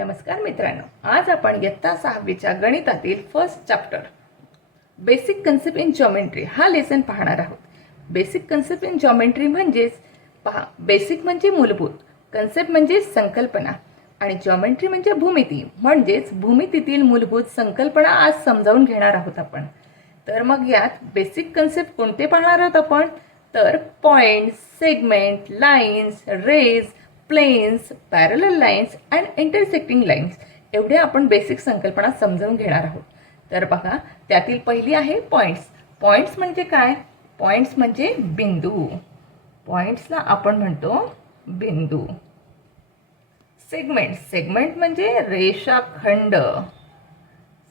नमस्कार मित्रांनो, आज आपण इयत्ता 6वीच्या गणितातील first chapter basic concept in geometry हा लेसन पाहणार आहोत. बेसिक कन्सेप्ट इन जॉमेट्री म्हणजेच पहा, बेसिक म्हणजे मूलभूत, कन्सेप्ट म्हणजे संकल्पना आणि जॉमेट्री म्हणजे भूमिती, म्हणजेच भूमितीतील मूलभूत संकल्पना आज समजावून घेणार आहोत आपण. तर मग यात बेसिक कन्सेप्ट कोणते पाहणार आहोत आपण? तर points, segment, lines, rays, planes, parallel lines and intersecting lines एवढ्या आपण बेसिक संकल्पना समजावून घेणार आहोत. तर बघा, त्यातील पहिली आहे पॉइंट्स. पॉइंट्स म्हणजे काय? पॉइंट्स म्हणजे बिंदू. पॉइंट्सला आपण म्हणतो बिंदू. सेगमेंट, सेगमेंट म्हणजे रेषाखंड.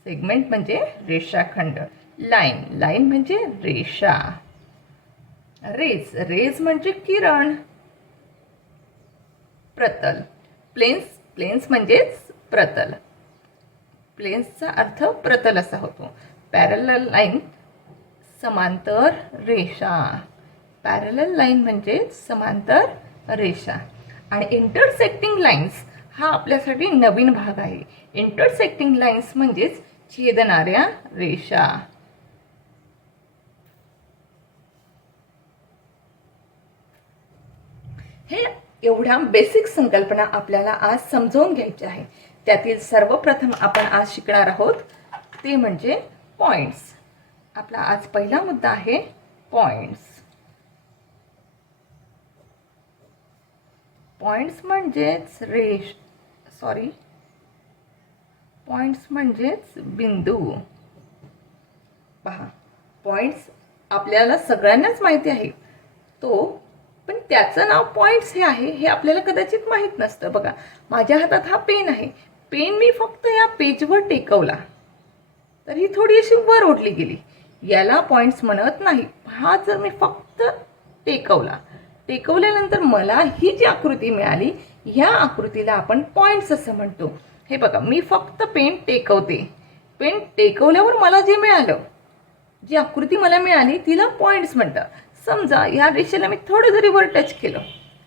सेगमेंट म्हणजे रेषाखंड. लाईन, लाईन म्हणजे रेषा. रेज, रेज म्हणजे किरण. प्रतल, प्लेन्स, प्लेन्स म्हणजेच प्रतल. प्लेन्सचा अर्थ प्रतल असा होतो. पॅरलल लाईन, समांतर रेषा. पॅरलल लाईन म्हणजे समांतर रेषा. आणि इंटरसेक्टिंग लाईन्स हा आपल्यासाठी नवीन भाग आहे. इंटरसेक्टिंग लाईन्स म्हणजेच छेदणाऱ्या रेषा. हे एवढ्या बेसिक संकल्पना आपल्याला आज समजावून घ्यायच्या आहे. त्यातील सर्वप्रथम आपण आज शिकणार आहोत ते म्हणजे पॉइंट्स. आपला आज पहिला मुद्दा आहे पॉइंट्स. पॉइंट्स म्हणजेच पॉइंट्स म्हणजेच बिंदू. पहा, पॉइंट्स आपल्याला सगळ्यांनाच माहिती आहे पण त्याचं नाव पॉइंट्स हे आहे हे आपल्याला कदाचित माहीत नसतं. बघा, माझ्या हातात हा पेन आहे. पेन मी फक्त या पेजवर टेकवला तर ही थोडी अशी वर ओढली गेली, याला पॉइंट्स म्हणत नाही. हा जर मी फक्त टेकवल्यानंतर मला ही जी आकृती मिळाली, या आकृतीला आपण पॉइंट्स असं म्हणतो. हे बघा, मी फक्त पेन टेकवते. पेन टेकवल्यावर मला जे मिळालं, जी आकृती मला मिळाली तिला पॉइंट्स म्हणतात. समजा या रेषेला मी थोडं जरी वर टच केलं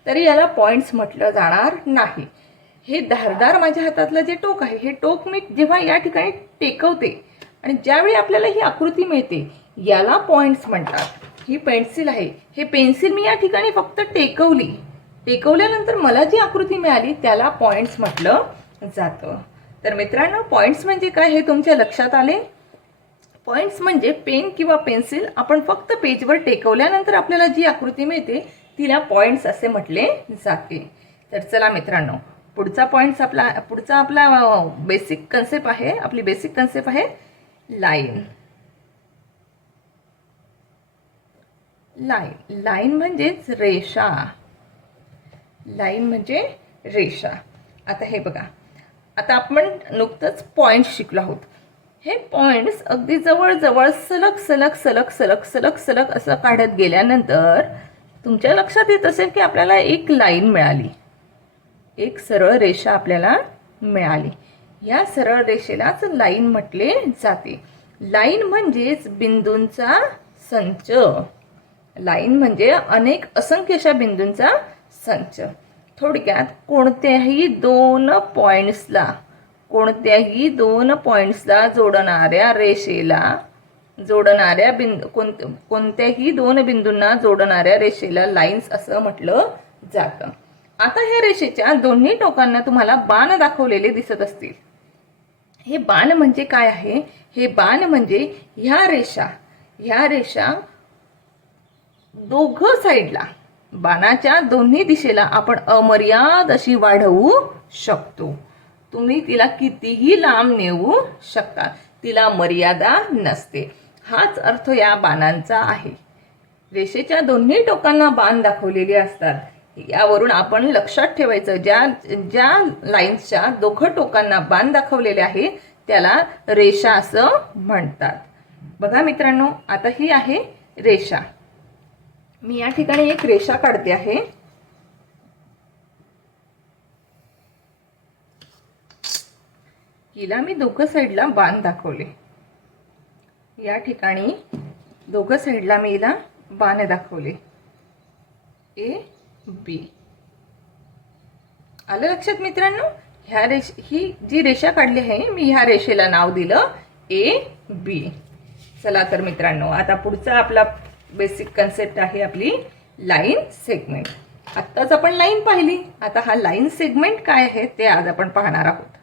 तरी याला पॉइंट्स म्हटलं जाणार नाही. हे धारदार माझ्या हातातलं जे टोक आहे, हे टोक मी जेव्हा या ठिकाणी टेकवते आणि ज्यावेळी आपल्याला ही आकृती मिळते याला पॉइंट्स म्हणतात. ही पेन्सिल आहे, हे पेन्सिल मी या ठिकाणी फक्त टेकवल्यानंतर मला जी आकृती मिळाली त्याला पॉइंट्स म्हटलं जातं. तर मित्रांनो, पॉइंट्स म्हणजे काय हे तुमच्या लक्षात आले? पॉइंट्स म्हणजे पेन किंवा पेन्सिल आपण फक्त पेजवर टेकवल्यानंतर आपल्याला जी आकृती मिळते तिला पॉइंट्स असे म्हटले जाते. तर चला मित्रांनो, पुढचा आपला बेसिक कन्सेप्ट आहे. आपली बेसिक कन्सेप्ट आहे लाईन. लाईन, लाईन म्हणजेच रेषा. लाईन म्हणजे रेषा. आता हे बघा, आता आपण नुकतंच पॉइंट्स शिकलो आहोत. हे पॉइंट्स अगदी जवळ सलग असं काढत गेल्यानंतर तुमच्या लक्षात येत असेल की आपल्याला एक लाईन मिळाली, एक सरळ रेषा आपल्याला मिळाली. या सरळ रेषेलाच लाईन म्हटले जाते. लाईन म्हणजेच बिंदूंचा संच. लाईन म्हणजे असंख्य अशा बिंदूंचा संच. थोडक्यात कोणत्याही दोन पॉइंट्सला जोडणाऱ्या रेषेला कोणत्याही दोन बिंदूंना जोडणाऱ्या रेषेला लाईन्स असं म्हटलं जातं. आता ह्या रेषेच्या दोन्ही टोकांना तुम्हाला बाण दाखवलेले दिसत असतील. हे बाण म्हणजे काय आहे? हे बाण म्हणजे ह्या रेषा दोघं साईडला, बाणाच्या दोन्ही दिशेला आपण अमर्याद अशी वाढवू शकतो. तुम्ही तिला कितीही लांब नेऊ शकता, तिला मर्यादा नसते. हाच अर्थ या बाणांचा आहे. रेषेच्या दोन्ही टोकांना बाण दाखवलेले असतात. यावरून आपण लक्षात ठेवायचं, ज्या लाईन्सच्या दोघं टोकांना बाण दाखवलेले आहे त्याला रेषा असं म्हणतात. बघा मित्रांनो, आता ही आहे रेषा. मी या ठिकाणी एक रेषा काढते आहे. हिला मी दोघं साईडला बाण दाखवले. या ठिकाणी दोघं साईडला मी हिला बाण दाखवले, A, B. आलं लक्षात मित्रांनो? ही जी रेषा काढली आहे मी ह्या रेषेला नाव दिलं AB. चला तर मित्रांनो, आता पुढचा आपला बेसिक कन्सेप्ट आहे आपली लाईन सेगमेंट. आत्ताच आपण लाईन पाहिली, आता हा लाईन सेगमेंट काय आहे ते आज आपण पाहणार आहोत.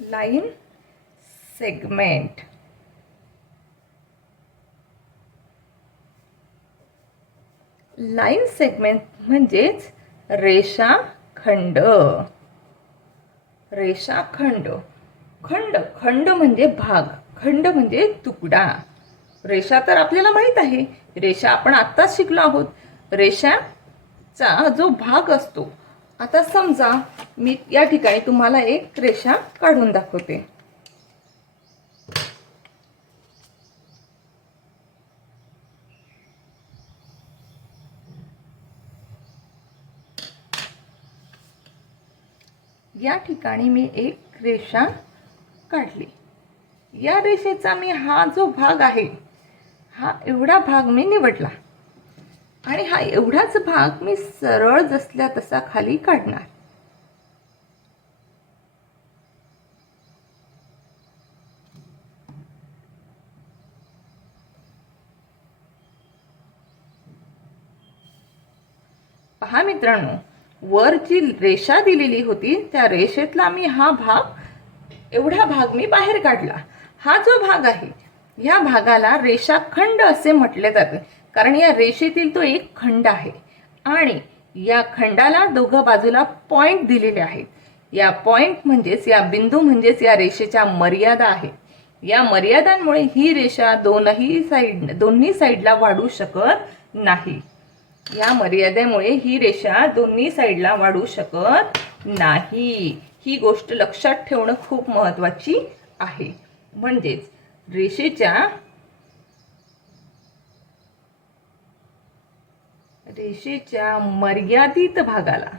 लाईन सेगमेंट लाईन सेगमेंट म्हणजेच रेषाखंड. रेषाखंड, खंड, खंड म्हणजे भाग, खंड म्हणजे तुकडा. रेषा तर आपल्याला माहित आहे, रेषा आपण आत्ताच शिकलो आहोत. रेषाचा जो भाग असतो, आता समजा मी या ठिकाणी तुम्हाला एक रेषा काढून दाखवते. या ठिकाणी मी एक रेषा काढली. या रेषेचा मी हा जो भाग आहे, हा एवढा भाग मी निवडला आणि हा एवढाच भाग मी सरळ जसल्या तसा खाली काढणार. पहा मित्रांनो, वर जी रेषा दिलेली होती त्या रेषेतला मी हा भाग, एवढा भाग मी बाहेर काढला. हा जो भाग आहे, या भागाला रेषाखंड असे म्हटले जाते, कारण या रेषेतील तो एक खंड आहे आणि या खंडाला दोघं बाजूला पॉइंट दिलेले आहेत. या पॉइंट म्हणजेच, या बिंदू म्हणजेच या रेषेच्या मर्यादा आहेत. या मर्यादांमुळे ही रेषा दोन्ही साईडला वाढू शकत नाही. या मर्यादेमुळे ही रेषा दोन्ही साईडला वाढू शकत नाही. ही गोष्ट लक्षात ठेवणं खूप महत्त्वाची आहे. म्हणजेच रेषेच्या मर्यादित भागाला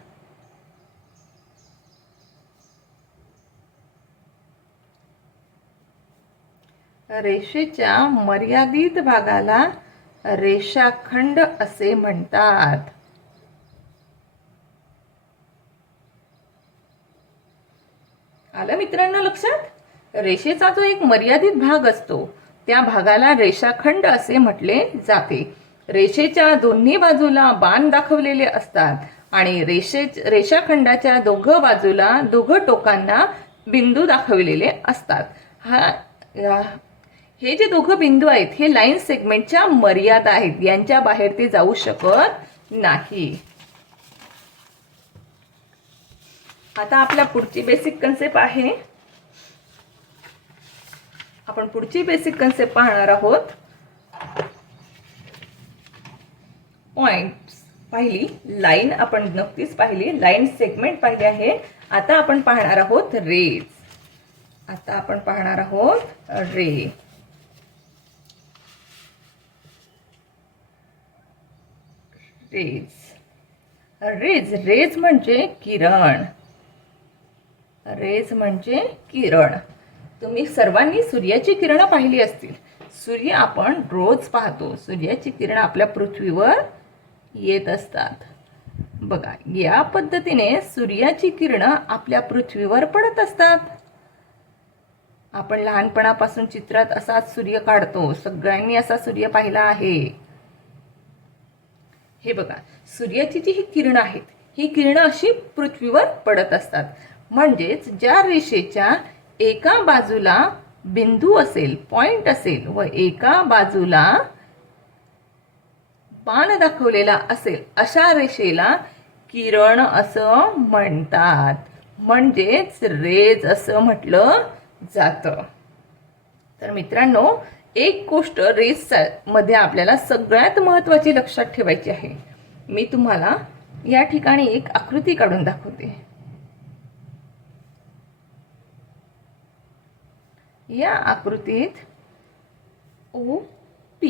रेषाखंड असे म्हणतात. आलं मित्रांनो लक्षात? रेषेचा जो एक मर्यादित भाग असतो त्या भागाला रेषाखंड असे म्हटले जाते. रेषेच्या दोन्ही बाजूला बाण दाखवलेले असतात आणि रेषाखंडाच्या दोघं टोकांना बिंदू दाखवलेले असतात. हे जे दोघं बिंदू आहेत हे लाईन सेगमेंटच्या मर्यादा आहेत, यांच्या बाहेर ते जाऊ शकत नाही. आता आपल्या पुढची बेसिक कन्सेप्ट आहे, आपण पुढची बेसिक कन्सेप्ट पाहणार आहोत. पॉइंट्स पाहिली, लाईन आपण नक्कीच पाहिली, लाईन सेगमेंट पाहिली आहे. आता आपण पाहणार आहोत रेज. रेज म्हणजे किरण. तुम्ही सर्वांनी सूर्याची किरणं पाहिली असतील. सूर्य आपण रोज पाहतो. सूर्याची किरण आपल्या पृथ्वीवर येत असतात. बघा, या पद्धतीने सूर्याची किरणं आपल्या पृथ्वीवर पडत असतात. आपण लहानपणापासून चित्रात असाच सूर्य काढतो. सगळ्यांनी असा सूर्य पाहिला आहे. हे बघा, सूर्याची जी ही किरणं आहेत, ही किरणं अशी पृथ्वीवर पडत असतात. म्हणजेच ज्या रेषेच्या एका बाजूला बिंदू असेल, पॉइंट असेल व एका बाजूला बाण दाखवलेला असेल, अशा रेषेला किरण असं म्हणतात. म्हणजेच रेज असं म्हटलं जातं. तर मित्रांनो, एक गोष्ट रेज मध्ये आपल्याला सगळ्यात महत्त्वाची लक्षात ठेवायची आहे. मी तुम्हाला या ठिकाणी एक आकृती काढून दाखवते. या आकृतीत OP,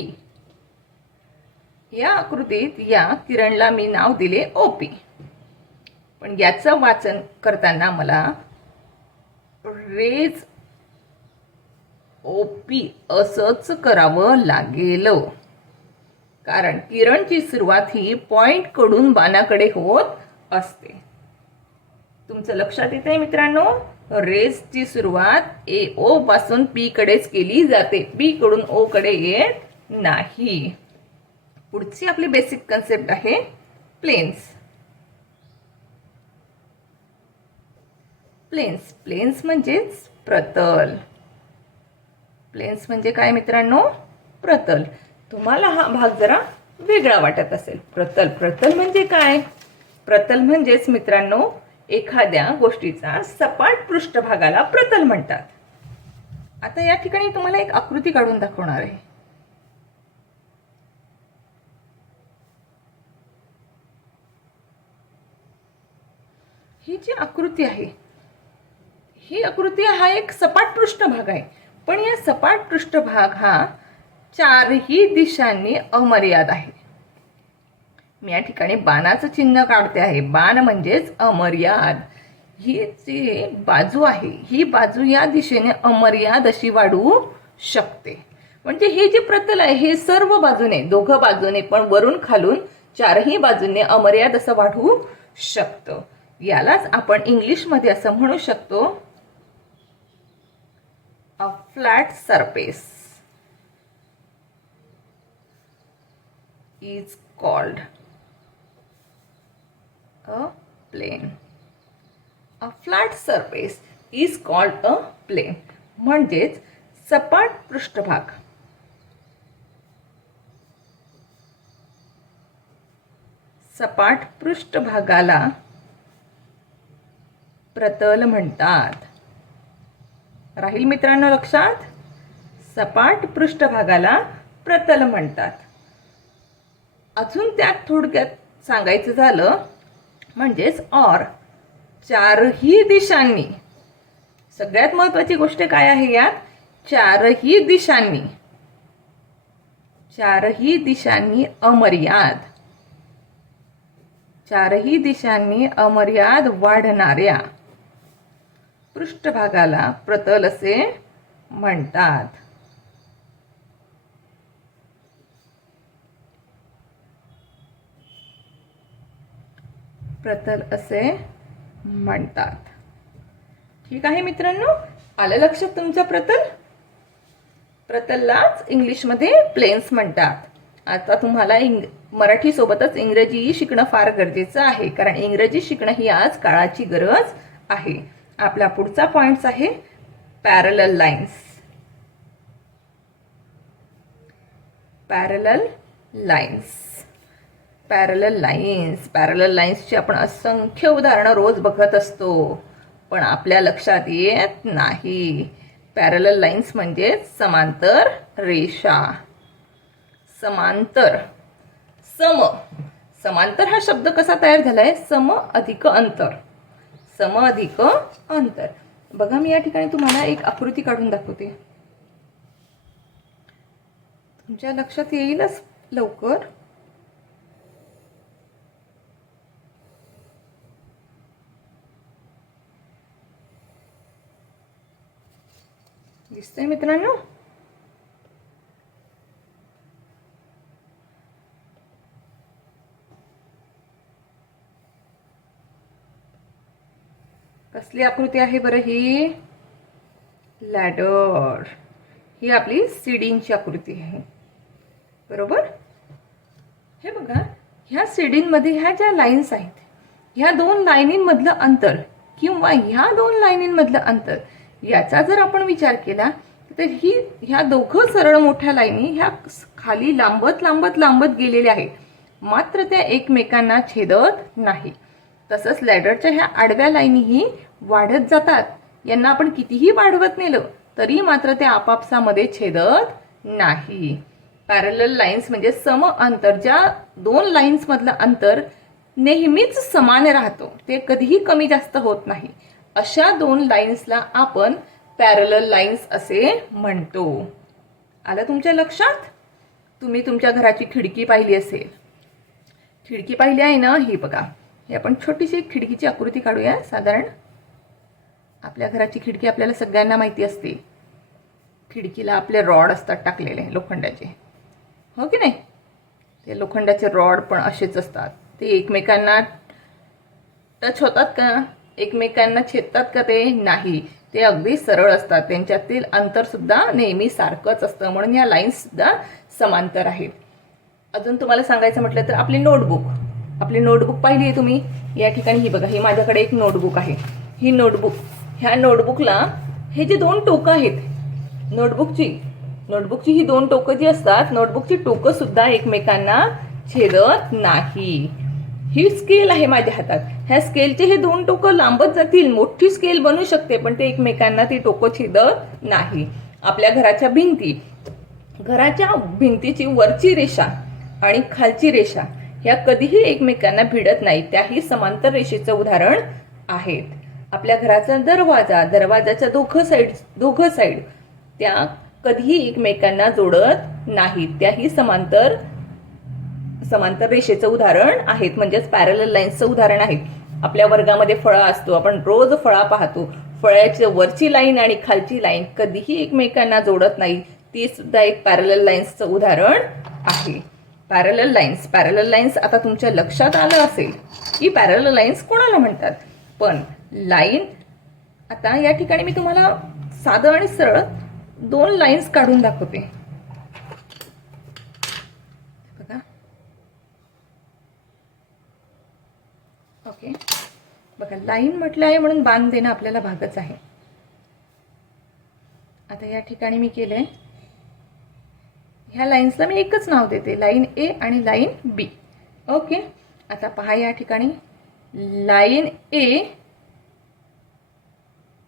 या आकृतीत या किरणला मी नाव दिले OP. पण याचं वाचन करताना मला रेज OP असंच करावं लागेल. कारण किरणची सुरुवात ही पॉइंट कडून बाणाकडे होत असते. तुमचं लक्षात येत आहे मित्रांनो, रेसची सुरुवात ओ पासून पी कडेच केली जाते, पी कडून ओ कडे येत नाही. पुढची आपली बेसिक कन्सेप्ट आहे प्लेन्स. प्लेन्स म्हणजेच प्रतल. प्लेन्स म्हणजे काय मित्रांनो? प्रतल. तुम्हाला हा भाग जरा वेगळा वाटत असेल. प्रतल म्हणजे काय? प्रतल म्हणजेच मित्रांनो एखाद्या गोष्टीचा सपाट पृष्ठभागाला प्रतल म्हणतात. आता या ठिकाणी तुम्हाला एक आकृती काढून दाखवणार आहे. ही जी आकृती आहे, ही आकृती हा एक सपाट पृष्ठभाग आहे. पण या सपाट पृष्ठभाग हा चारही दिशांनी अमर्याद आहे. मी या ठिकाणी बाणाचं चिन्ह काढते आहे. बाण म्हणजेच अमर्याद. ही जी बाजू आहे, ही बाजू या दिशेने अमर्याद अशी वाढू शकते. म्हणजे हे जे प्रतल आहे हे सर्व बाजूने, दोघं बाजूने पण वरून खालून चारही बाजूने अमर्याद असं वाढू शकतं. यालाच आपण इंग्लिशमध्ये असं म्हणू शकतो, अ flat surface is called a plane. A flat surface is called a plane. म्हणजेच सपाट पृष्ठभाग. सपाट पृष्ठभागाला प्रतल म्हणतात. राहील मित्रांनो लक्षात? सपाट पृष्ठभागाला प्रतल म्हणतात. अजून त्यात थोडक्यात सांगायचं झालं म्हणजेच चारही दिशांनी. सगळ्यात महत्त्वाची गोष्ट काय आहे यात? चारही दिशांनी अमर्याद. चारही दिशांनी अमर्याद वाढणाऱ्या पृष्ठभागाला प्रतल असे म्हणतात. प्रतल असे म्हणतात. ठीक आहे मित्रांनो, आलं लक्षात तुमच्या? प्रतललाच इंग्लिशमध्ये प्लेन्स म्हणतात. आता तुम्हाला मराठी सोबतच इंग्रजी शिकणं फार गरजेचं आहे, कारण इंग्रजी शिकणं ही आज काळाची गरज आहे. आपला पुढचा पॉइंट आहे पॅरलल लाईन्स. पॅरलल लाईन्सची आपण असंख्य उदाहरणं रोज बघत असतो, पण आपल्या लक्षात येत नाही. पॅरलल लाईन्स म्हणजे समांतर रेषा. समांतर हा शब्द कसा तयार झालाय? सम अधिक अंतर. बघा, मी या ठिकाणी तुम्हाला एक आकृती काढून दाखवते. तुमच्या लक्षात येईलच लवकर. दिसतंय मित्रांनो? कसली आकृती आहे बरं ही? लॅडर. ही आपली सीडींची आकृती आहे, बरोबर? हे बघा, ह्या सीडींमध्ये ह्या ज्या लाईन्स आहेत, ह्या दोन लाईनींमधलं अंतर किंवा ह्या दोन लाईनींमधलं अंतर याचा जर आपण विचार केला तर ह्या दोघं सरळ मोठ्या लाईनी ह्या खाली लांबत गेलेल्या आहेत, मात्र त्या एकमेकांना छेदत नाही. तसंच लॅडरच्या ह्या आडव्या लाईनीही वाढत जातात. यांना आपण कितीही वाढवत नेलं तरी मात्र त्या आपापसामध्ये छेदत नाही. पॅरलल लाईन्स म्हणजे सम अंतर. ज्या दोन लाईन्स मधलं अंतर नेहमीच समान राहतो, ते कधीही कमी जास्त होत नाही, अशा दोन लाईन्सला आपण पॅरलल लाईन्स असे म्हणतो. आलं तुमच्या लक्षात? तुम्ही तुमच्या घराची खिडकी पाहिली असेल. खिडकी पाहिली आहे ना? ही बघा, हे आपण छोटीशी एक खिडकीची आकृती काढूया. साधारण आपल्या घराची खिडकी आपल्याला सगळ्यांना माहिती असते. खिडकीला आपले रॉड असतात टाकलेले लोखंडाचे, हो की नाही? ते लोखंडाचे रॉड पण असेच असतात, ते एकमेकांना टच होतात का, एकमेकांना छेदतात का, ते नाही, ते अगदी सरळ असतात, त्यांच्यातील अंतर सुद्धा नेहमी सारखंच असतं, म्हणून या लाईन्स सुद्धा समांतर आहेत. अजून तुम्हाला सांगायचं म्हटलं तर आपली नोटबुक पाहिली आहे तुम्ही. या ठिकाणी ही बघा, ही माझ्याकडे एक नोटबुक आहे. ही नोटबुक, ह्या नोटबुकला हे जे दोन टोकं आहेत नोटबुकची ही दोन टोकं जी असतात, नोटबुकची टोकं सुद्धा एकमेकांना छेदत नाही. ही स्केल आहे माझ्या हातात, ह्या स्केलचे हे दोन टोकं लांबत जातील, मोठी स्केल बनू शकते, पण ते एकमेकांना ती टोकं छेदत नाही. आपल्या घराच्या भिंतीची वरची रेषा आणि खालची रेषा ह्या कधीही एकमेकांना भिडत नाही, त्याही समांतर रेषेचं उदाहरण आहेत. आपल्या घराचा दरवाजाच्या दोघं साईड त्या कधीही एकमेकांना जोडत नाहीत, त्याही समांतर रेषेचं उदाहरण आहेत, म्हणजेच पॅरलल लाईन्सचं उदाहरण आहे. आपल्या वर्गामध्ये फळा असतो, आपण रोज फळा पाहतो, फळ्याची वरची लाईन आणि खालची लाईन कधीही एकमेकांना जोडत नाही, ती सुद्धा एक पॅरलल लाईन्सचं उदाहरण आहे. पॅरलल लाईन्स आता तुमच्या लक्षात आलं असेल की पॅरलल लाईन्स कोणाला म्हणतात. पण लाईन, आता या ठिकाणी मी तुम्हाला साधं आणि सरळ दोन लाईन्स काढून दाखवते. बघा, ओके, बघा, लाईन म्हटलं आहे म्हणून बाण देणं आपल्याला भागच आहे. आता या ठिकाणी मी केलंय, ह्या लाईन्सला मी एकच नाव देते, लाईन ए आणि लाईन बी. ओके, आता पहा, या ठिकाणी लाईन ए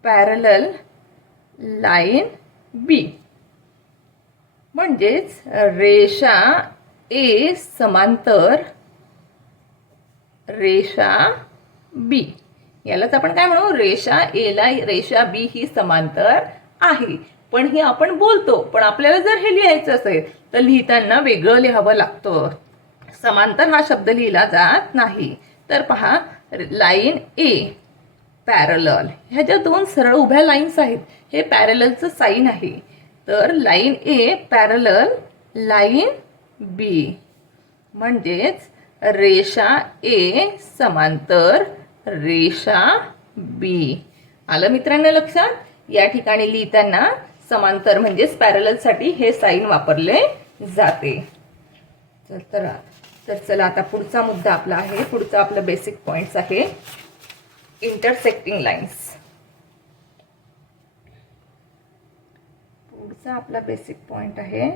पॅरलल लाईन बी, म्हणजेच रेषा ए समांतर रेषा बी. यालाच आपण काय म्हणू, रेषा ए ला रेषा बी ही समांतर आहे. पण हे आपण बोलतो, पण आपल्याला जर हे लिहायचं असेल तर लिहिताना वेगळं लिहावं लागतं, समांतर हा शब्द लिहिला जात नाही. तर पहा, लाईन ए पॅरलल, ह्या ज्या दोन सरळ उभ्या लाईन्स आहेत, हे पॅरललचं साईन आहे. तर लाईन ए पॅरलल लाईन बी, म्हणजेच रेषा ए समांतर रेषा बी. आलं मित्रांनो लक्षात. या ठिकाणी लिहिताना समांतर म्हणजेच पॅरलल साठी हे साईन वापरले जाते. तर चला, आता पुढचा मुद्दा आपला आहे, पुढचा आपला बेसिक पॉइंट्स आहे इंटरसेक्टिंग लाईन्स. पुढचा आपला बेसिक पॉइंट आहे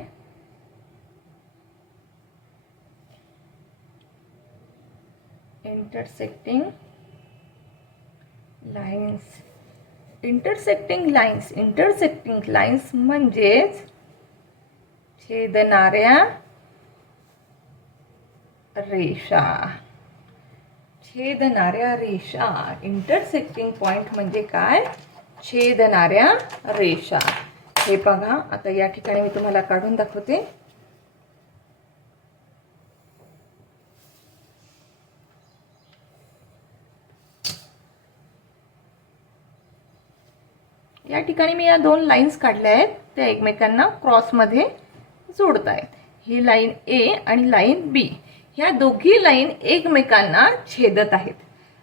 इंटरसेक्टिंग लाईन्स. इंटरसेक्टिंग लाईन्स म्हणजेच छेदणाऱ्या रेषा. इंटरसेक्टिंग पॉइंट म्हणजे काय, छेदणाऱ्या रेषा. हे बघा, आता या ठिकाणी मी तुम्हाला काढून दाखवते. या ठिकाणी मी या दोन लाईन्स काढल्या आहेत, त्या एकमेकांना क्रॉसमध्ये जोडत आहेत. ही लाईन ए आणि लाईन बी, ह्या दोघी लाईन एकमेकांना छेदत आहेत,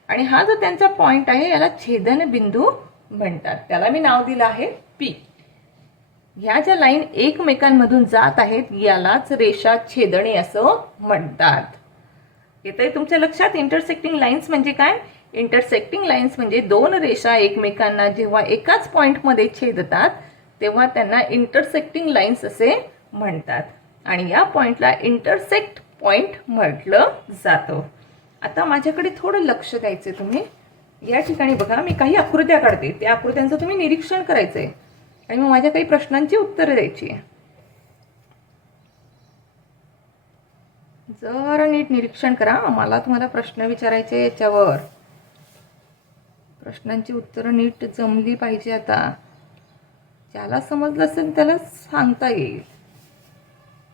आणि हा जो त्यांचा पॉइंट आहे याला छेदन बिंदू म्हणतात, त्याला मी नाव दिलं आहे पी. ह्या ज्या लाईन एकमेकांमधून जात आहेत यालाच रेषा छेदणी असं म्हणतात. येतंय तुमच्या लक्षात इंटरसेक्टिंग लाईन्स म्हणजे काय. इंटरसेक्टिंग लाईन्स म्हणजे दोन रेषा एकमेकांना जेव्हा एकाच पॉइंटमध्ये छेदतात तेव्हा त्यांना इंटरसेक्टिंग लाईन्स असे म्हणतात, आणि या पॉइंटला इंटरसेक्ट पॉइंट म्हटलं जातं. आता माझ्याकडे थोडं लक्ष द्यायचं तुम्ही. या ठिकाणी बघा, मी काही आकृत्या काढते, त्या आकृत्यांचं तुम्ही निरीक्षण करायचंय आणि मग माझ्या काही प्रश्नांची उत्तरं द्यायची आहे. जरा नीट निरीक्षण करा, मला तुम्हाला प्रश्न विचारायचे याच्यावर. प्रश्नांची उत्तरं नीट जमली पाहिजे. आता ज्याला समजलं असेल त्याला सांगता येईल.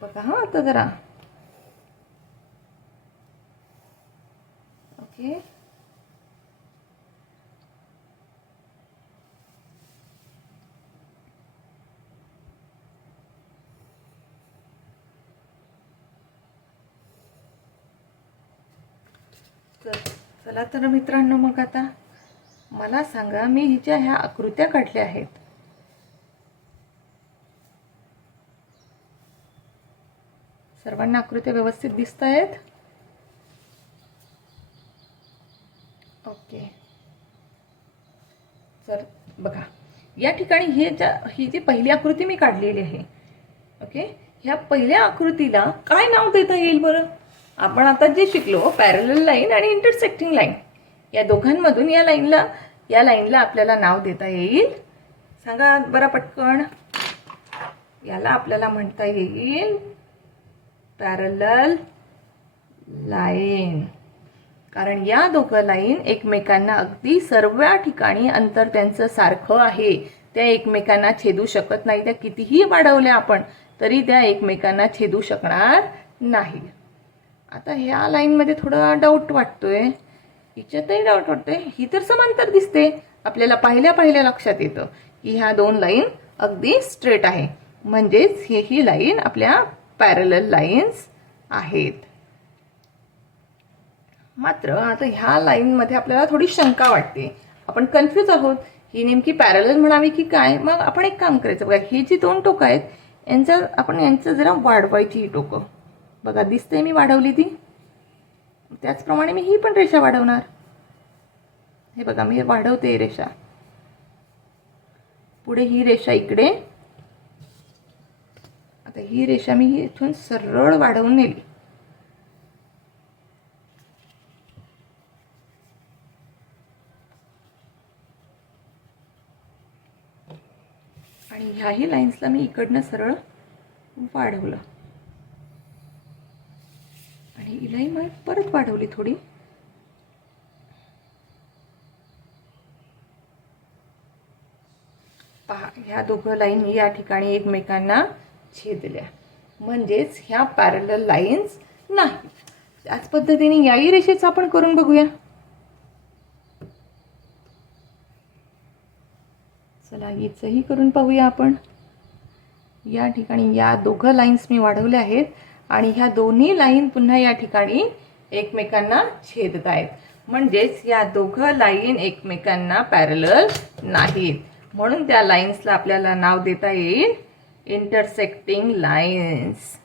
बघा हा, आता जरा ओके. चला तर मित्रांनो, मग आता मला सांगा, मी हिच्या ह्या आकृत्या काढल्या आहेत, सर्वांना आकृत्या व्यवस्थित दिसत आहेत? ओके. तर बघा, या ठिकाणी ही जी पहिली आकृती मी काढलेली आहे, ओके, ह्या पहिल्या आकृतीला काय नाव देता येईल बरं? आपण आता जे शिकलो, पॅरलल लाईन आणि इंटरसेक्टिंग लाईन, या दोघांमधून या लाईनला आपल्याला नाव देता येईल. सांगा बरं पटकन. याला आपल्याला म्हणता येईल पॅरलल लाईन, कारण या दोघं लाईन एकमेकांना अगदी सर्व ठिकाणी अंतर त्यांचं सारखं आहे. त्या एकमेकांना छेदू शकत नाही. त्या कितीही वाढवल्या आपण तरी त्या एकमेकांना छेदू शकणार नाही. आता ह्या लाईनमध्ये थोडा डाऊट वाटतोय, हिच्यातही डाऊट वाटतोय. ही तर समांतर दिसते. आपल्याला पाहिल्या लक्षात येतं की ह्या दोन लाईन अगदी स्ट्रेट आहे, म्हणजेच ही लाईन आपल्या पॅरलल लाईन्स आहेत. मात्र आता ह्या लाईनमध्ये आपल्याला थोडी शंका वाटते. आपण कन्फ्यूज आहोत, ही नेमकी पॅरलल म्हणावी की काय? मग आपण एक काम करायचं, बघा ही जी दोन टोकं आहेत यांचं जरा वाढवायची. ही टोकं बघा, दिसते मी वाढवली ती. त्याचप्रमाणे मी ही पण रेषा वाढवणार. हे बघा, मी वाढवते रेषा. पुढे ही रेषा इकडे. आता ही रेषा मी इथून सरळ वाढवून नेली. आणि ह्याही लाईन्सला मी इकडनं सरळ वाढवलं आणि हिलाही मग परत वाढवली थोडी. पहा, ह्या दोघं लाईन या ठिकाणी एकमेकांना छेदल्या, म्हणजेच ह्या पॅरलल लाईन्स नाही. त्याच पद्धतीने याही रेषेचं आपण करून बघूया. चला, हिचंही करून पाहूया आपण. या ठिकाणी या दोघं लाईन्स मी वाढवल्या आहेत आणि ह्या दोन्ही लाईन पुन्हा या ठिकाणी एकमेकांना छेदत आहेत, म्हणजेच या दोघं लाईन एकमेकांना पॅरलल नाहीत. म्हणून त्या लाईन्सला आपल्याला नाव देता येईल इंटरसेक्टिंग लाईन्स.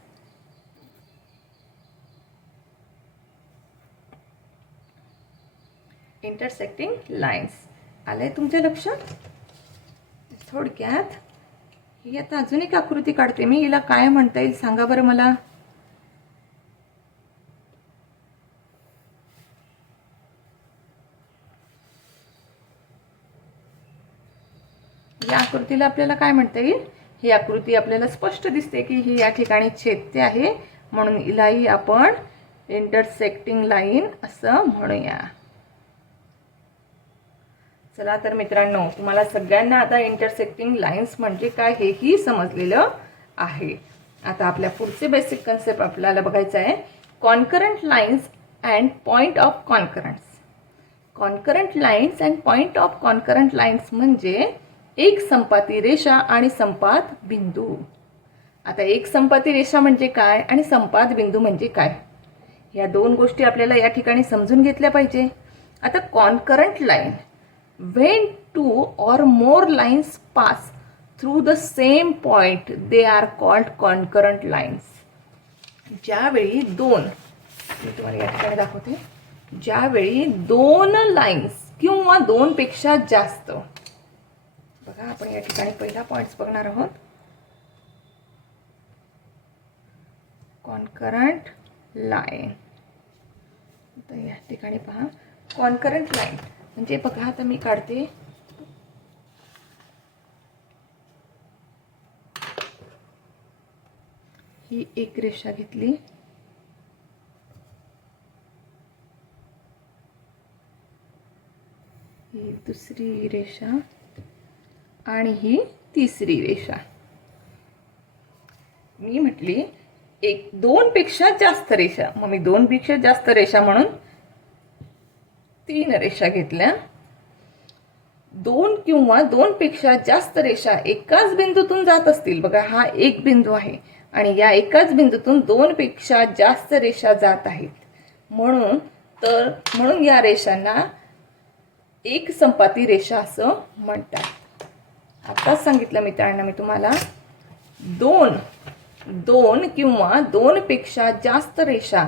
इंटरसेक्टिंग लाईन्स आलंय तुमच्या लक्षात? थोडक्यात ही आता अजून एक आकृती काढते मी. हिला काय म्हणता येईल सांगा बरं मला. या आकृतीला आपल्याला काय म्हणता येईल? ही आकृती आपल्याला स्पष्ट दिसते की ही या ठिकाणी छेदते आहे, म्हणून हिलाही आपण इंटरसेक्टिंग लाईन असं म्हणूया. चला तर मित्रांनो, तुम्हाला सगळ्यांना आता इंटरसेक्टिंग लाईन्स म्हणजे काय हेही समजलेलं आहे. आता आपल्या पुढचे बेसिक कन्सेप्ट आपल्याला बघायचं आहे, concurrent lines and point of concurrence. Concurrent lines and point of concurrent lines म्हणजे एक संपाती रेषा आणि संपात बिंदू. आता एक संपाती रेषा म्हणजे काय आणि संपात बिंदू म्हणजे काय, या दोन गोष्टी आपल्याला या ठिकाणी समजून घेतल्या पाहिजे. आता concurrent line, when two or more lines pass through the same point, they are called concurrent lines. ज्यावेळी दोन, मी तुम्हाला या ठिकाणी दाखवते, ज्यावेळी दोन लाईन्स किंवा दोनपेक्षा जास्त, बघा आपण या ठिकाणी पहिला पॉइंट्स बघणार आहोत. कॉन्करंट लाईन, तर या ठिकाणी पहा कॉन्करंट लाईन म्हणजे बघा, आता मी काढते. ही एक रेषा घेतली, ही दुसरी रेषा आणि ही तिसरी रेषा. मी म्हटली एक दोनपेक्षा जास्त रेषा, मग मी दोनपेक्षा जास्त रेषा म्हणून 3 रेषा घेतल्या. दोन किंवा दोनपेक्षा जास्त रेषा एकाच बिंदूतून जात असतील, बघा हा एक बिंदू आहे आणि या एकाच बिंदूतून दोनपेक्षा जास्त रेषा जात आहेत, म्हणून तर म्हणून या रेषांना एक संपाती रेषा असं म्हणतात. आताच सांगितलं मित्रांनो मी तुम्हाला, दोन किंवा दोनपेक्षा जास्त रेषा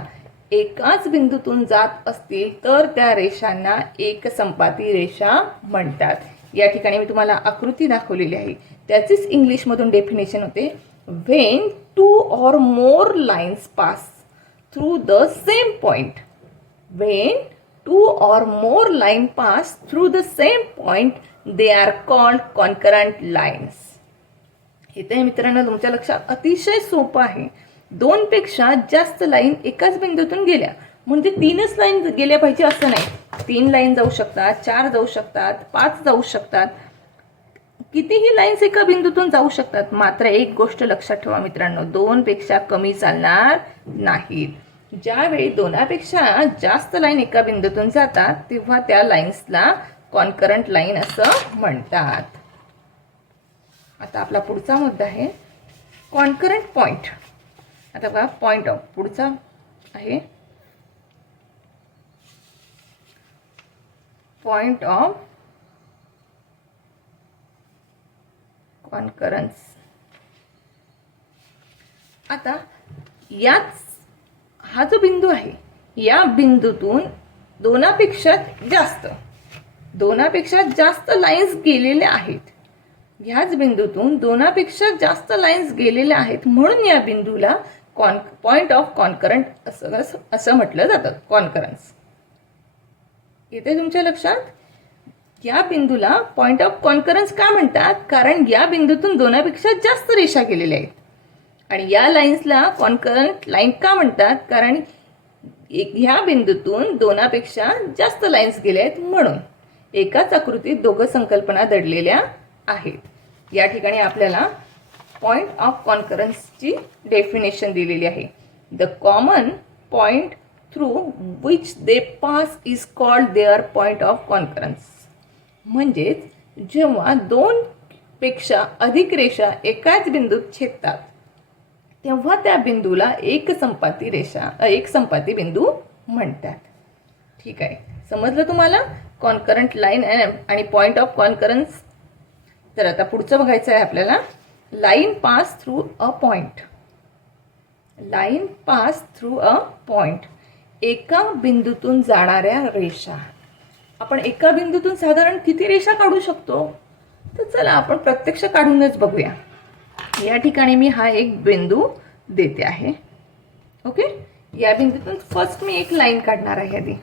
एकाच बिंदूतून जात असतील तर त्या रेषांना एकसंपाती रेषा म्हणतात. या ठिकाणी मी तुम्हाला आकृती दाखवलेली आहे, त्याचीच इंग्लिशमधून डेफिनेशन होते, when 2 or more lines pass through the same point. When 2 or more lines pass through the same point, they are called concurrent lines. इथे मित्रांनो तुमच्या लक्षात अतिशय सोपं आहे. 2 पेक्षा जास्त लाईन एकाच बिंदूतून गेल्या म्हणजे 3च लाईन गेल्या पाहिजे असं नाही. 3 लाईन जाऊ शकतात, 4 जाऊ शकतात, 5 जाऊ शकतात, कितीही लाईन्स एका बिंदूतून जाऊ शकतात. मात्र एक गोष्ट लक्षात ठेवा मित्रांनो, 2 पेक्षा कमी चालणार नाहीत. ज्यावेळी 2पेक्षा जास्त लाईन एका बिंदूतून जातात तेव्हा त्या लाईन्सला कॉन्करंट लाईन असं म्हणतात. आता आपला पुढचा मुद्दा आहे कॉन्करंट पॉइंट. आता बघा पॉइंट ऑफ पुढचा आहे पॉइंट ऑफ कॉन्करन्स. आता याच हा जो बिंदू आहे या बिंदूतून दोनापेक्षा जास्त लाईन्स गेलेल्या आहेत. ह्याच बिंदूतून दोनापेक्षा जास्त लाईन्स गेलेल्या आहेत म्हणून या बिंदूला पॉइंट ऑफ कॉन्करंट असं म्हटलं जातं, कॉन्करन्स. येते तुमच्या लक्षात? या बिंदूला पॉइंट ऑफ कॉन्करन्स का म्हणतात? कारण या बिंदूतून दोनापेक्षा जास्त रेषा गेलेल्या आहेत. आणि या लाईन्सला कॉन्करंट लाईन का म्हणतात? कारण ह्या बिंदूतून दोनापेक्षा जास्त लाईन्स गेल्या आहेत म्हणून एकाच आकृतीत दोघं संकल्पना दडलेल्या आहेत. या ठिकाणी आपल्याला पॉइंट ऑफ कॉन्करन्सची डेफिनेशन दिलेली आहे. The common point through which they pass is called their point of concurrence. म्हणजेच जेव्हा 2 पेक्षा अधिक रेषा एकाच बिंदूत छेदतात तेव्हा त्या बिंदूला एकसंपाती बिंदू म्हणतात. ठीक आहे, समजलं तुम्हाला कॉन्करंट लाईन आणि पॉइंट ऑफ कॉन्करन्स. तर आता पुढचं बघायचं आहे आपल्याला line pass through a point. Line pass through a point, एका बिंदूतून जाणाऱ्या रेषा. आपण एका बिंदूतून साधारण किती रेषा काढू शकतो? तर चला आपण प्रत्यक्ष काढूनच बघूया. या ठिकाणी मी हा एक बिंदू देते आहे. ओके, या बिंदूतून फर्स्ट मी एक लाईन काढणार आहे आधी.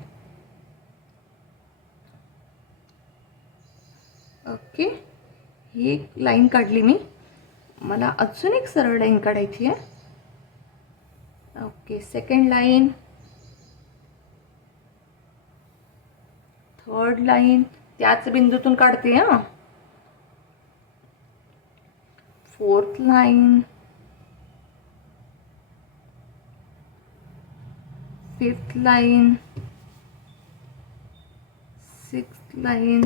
ओके, ही एक लाईन काढली मी. मला अजून एक सरळ लाईन काढायची आहे. Okay, second line, third line त्याच बिंदूतून काढते हा. Fourth line, fifth line, sixth line,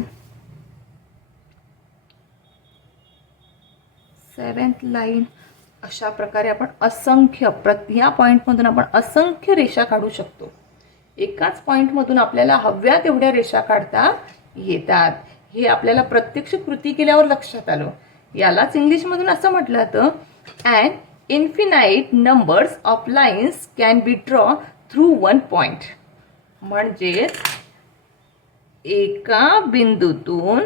seventh line. अशा प्रकारे आपण असंख्य या पॉईंटमधून आपण असंख्य रेषा काढू शकतो. एकाच पॉईंटमधून आपल्याला हव्या तेवढ्या रेषा काढता येतात. हे आपल्याला प्रत्यक्ष कृती केल्यावर लक्षात आलं. यालाच इंग्लिशमधून असं म्हटलं जातं, and infinite numbers of lines can be draw through one point. म्हणजेच एका बिंदूतून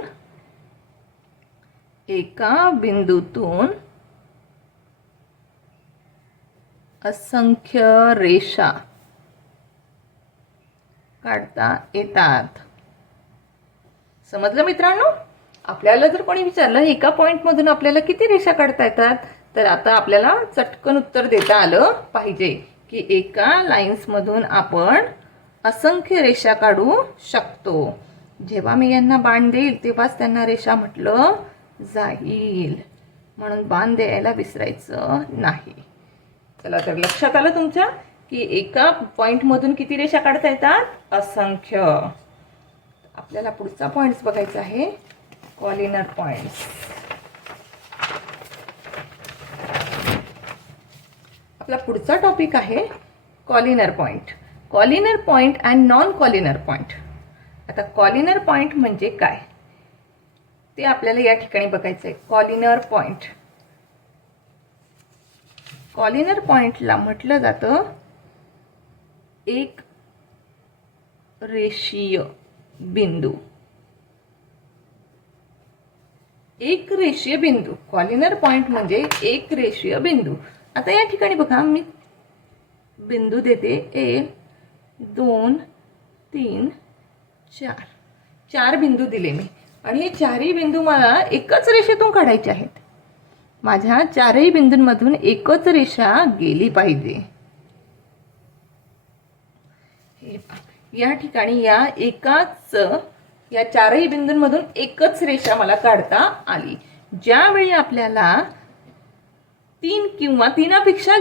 असंख्य रेषा काढता येतात. समजलं मित्रांनो? आपल्याला जर कोणी विचारलं एका पॉइंटमधून आपल्याला किती रेषा काढता येतात, तर आता आपल्याला चटकन उत्तर देता आलं पाहिजे की एका लाईन्समधून आपण असंख्य रेषा काढू शकतो. जेव्हा मी यांना बाण देईल तेव्हाच त्यांना रेषा म्हटलं जाईल, म्हणून बाण द्यायला विसरायचं नाही. चला, तर लक्षात आलं तुमच्या की एका पॉइंटमधून किती रेषा काढता येतात? असंख्य. आपल्याला पुढचा पॉइंट्स बघायचा आहे, कॉलिनर पॉइंट्स. आपला पुढचा टॉपिक आहे collinear point. Collinear point and non collinear point. आता कॉलिनर पॉइंट म्हणजे काय ते आपल्याला या ठिकाणी बघायचं आहे. कॉलिनर पॉइंट, कॉलिनर पॉइंटला म्हटलं जातं एक रेषीय बिंदू. एक रेषीय बिंदू, कॉलिनर पॉइंट म्हणजे एक रेषीय बिंदू. आता या ठिकाणी बघा, मी बिंदू देते 1 2 3 4, 4 बिंदू दिले मी आणि हे चारही बिंदू मला एकच रेषेतून काढायचे आहेत. माझ्या चारही बिंदूंमधून एकच रेषा गेली पाहिजे. या ठिकाणी या चारही बिंदूंमधून एकच रेषा मला काढता आली. ज्यावेळी आपल्याला 3 किंवा 3पेक्षा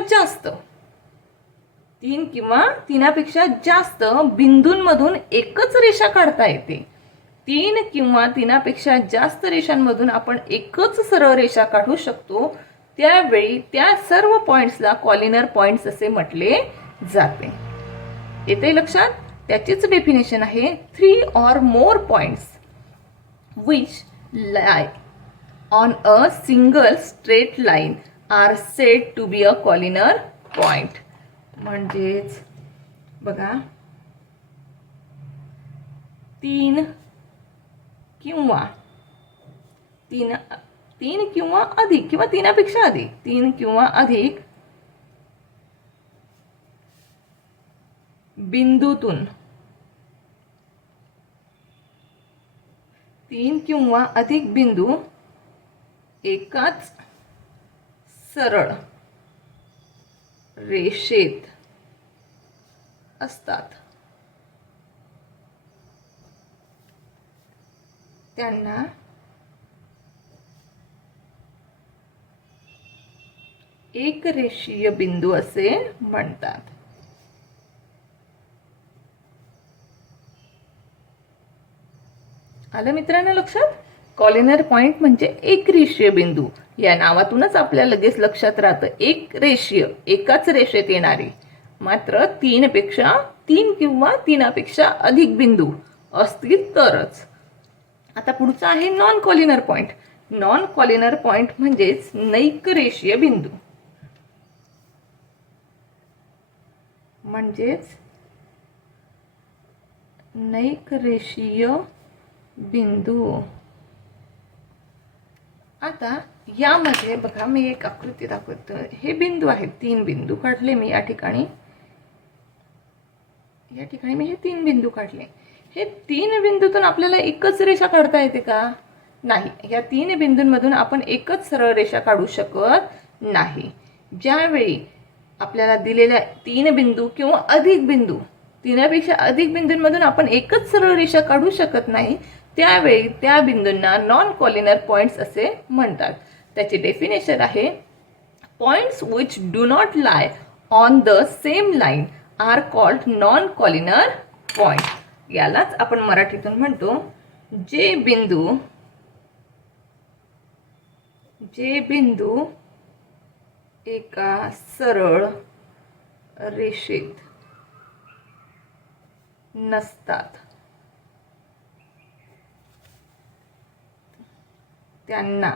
जास्त बिंदूंमधून एकच रेषा काढता येते. 3 किंवा 3पेक्षा जास्त रेषांमधून आपण एकच सरळ रेषा काढू शकतो. त्यावेळी त्या सर्व पॉइंट्सला कॉलिनर पॉइंट्स असे म्हटले जाते. येते लक्षात? त्याचीच डेफिनेशन आहे 3 or more points which lie on a single straight line are said to be a collinear point. म्हणजेच बघा, 3 किंवा अधिक किंवा 3पेक्षा अधिक, 3 किंवा अधिक बिंदूतून, 3 किंवा अधिक बिंदू एकाच सरळ रेषेत असतात, त्यांना एक रेषीय बिंदू असे म्हणतात. आलं मित्रांनो लक्षात? कॉलिनर पॉइंट म्हणजे एक रेषीय बिंदू. या नावातूनच आपल्या लगेच लक्षात राहतं एक रेषीय, एकाच रेषेत येणारी, मात्र 3 किंवा 3पेक्षा अधिक बिंदू असतील तरच. आता पुढचा आहे non collinear point. Non collinear point म्हणजेच नैक रेषीय बिंदू. म्हणजेच नैक रेषीय बिंदू. आता यामध्ये बघा, मी एक आकृती दाखवतो. हे बिंदू आहेत, 3 बिंदू काढले मी या ठिकाणी मी हे 3 बिंदू काढले. हे 3 बिंदूतून आपल्याला एकच रेषा काढता येते का? नाही. या 3 बिंदूंमधून आपण एकच सरळ रेषा काढू शकत नाही. ज्यावेळी आपल्याला दिलेल्या 3 बिंदू किंवा अधिक बिंदू, 3पेक्षा अधिक बिंदूंमधून आपण एकच सरळ रेषा काढू शकत नाही, त्यावेळी त्या बिंदूंना नॉन कॉलिनर पॉइंट्स असे म्हणतात. त्याची डेफिनेशन आहे points which do not lie on the same line are called non collinear point. यालाच आपण मराठीतून म्हणतो जे बिंदू एका सरळ रेषेत नसतात त्यांना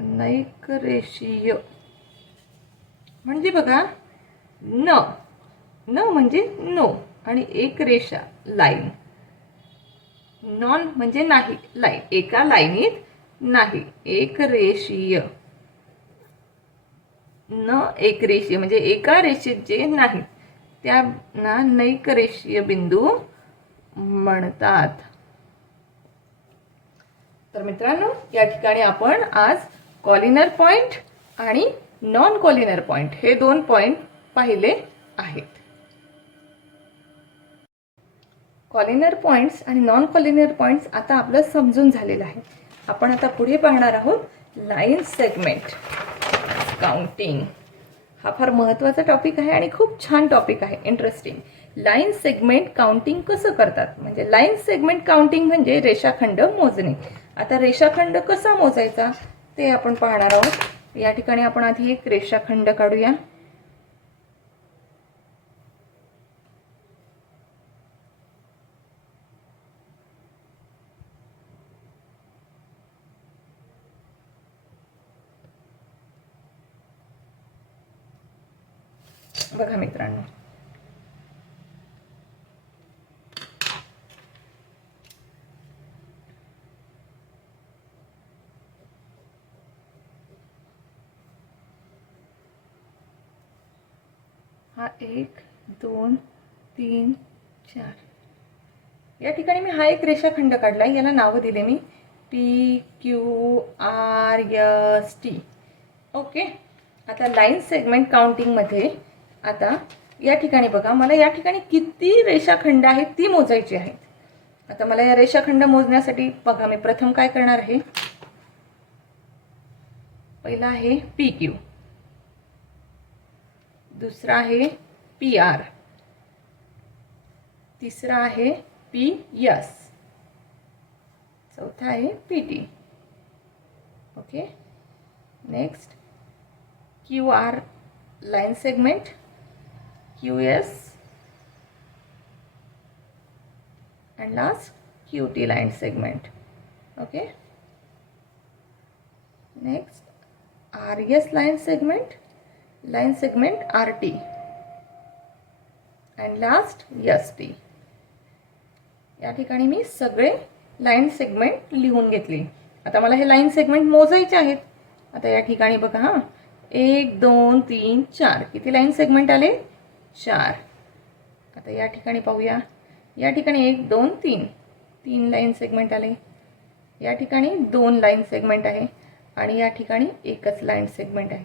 नैक रेषीय. म्हणजे बघा, न म्हणजे नो आणि एक रेषा लाईन. नॉन म्हणजे नाही, लाईन एका लाईनीत नाही, एक रेषीय. न एक रेषीय म्हणजे एका रेषेत जे नाही त्यांना नैक रेषीय बिंदू म्हणतात. तर मित्रांनो, या ठिकाणी आपण आज कॉलिनर पॉइंट आणि नॉन कॉलिनर पॉइंट हे 2 पॉइंट पाहिले आहेत. कॉलिनर पॉइंट्स आणि नॉन कॉलिनर पॉइंट्स आता आपलं समजून झालेलं आहे. आपण आता पुढे पाहणार आहोत लाईन सेगमेंट काउंटिंग. हा फार महत्त्वाचा टॉपिक आहे आणि खूप छान टॉपिक आहे, इंटरेस्टिंग. लाईन सेगमेंट काउंटिंग कसं करतात, म्हणजे लाईन सेगमेंट काउंटिंग म्हणजे रेषाखंड मोजणे. आता रेषाखंड कसा मोजायचा ते आपण पाहणार आहोत. या ठिकाणी आपण आधी एक रेषाखंड काढूया. बघा मित्रांनो, हा 1 2 3 4, या ठिकाणी मी हा एक रेषाखंड काढला, याला नाव दिले मी PQRST. ओके. आता लाईन सेगमेंट काउंटिंगमध्ये आता या ठिकाणी बघा, मला या ठिकाणी किती रेषाखंड आहेत ती मोजायची आहेत. आता मला या रेषाखंड मोजण्यासाठी बघा, मी प्रथम काय करणार आहे, पहिला आहे PQ, दुसरा आहे PR, तिसरा आहे PS, चौथा आहे PT. Okay. Next QR line segment, QS and last QT line segment. Okay. Next RS line segment RT and last ST. या ठिकाणी मी सगळे लाइन सेगमेंट लिहून घेतले. आता मला हे लाइन सेगमेंट मोजायचे आहेत. आता या ठिकाणी बघा, हां 1 2 3 4 किती लाइन सेगमेंट आले, 4. आता या ठिकाणी पाहूया, या ठिकाणी 1 2 3 3 लाइन सेगमेंट आले, या ठिकाणी 2 लाइन सेगमेंट आहे आणि या ठिकाणी एकच लाइन सेगमेंट आहे.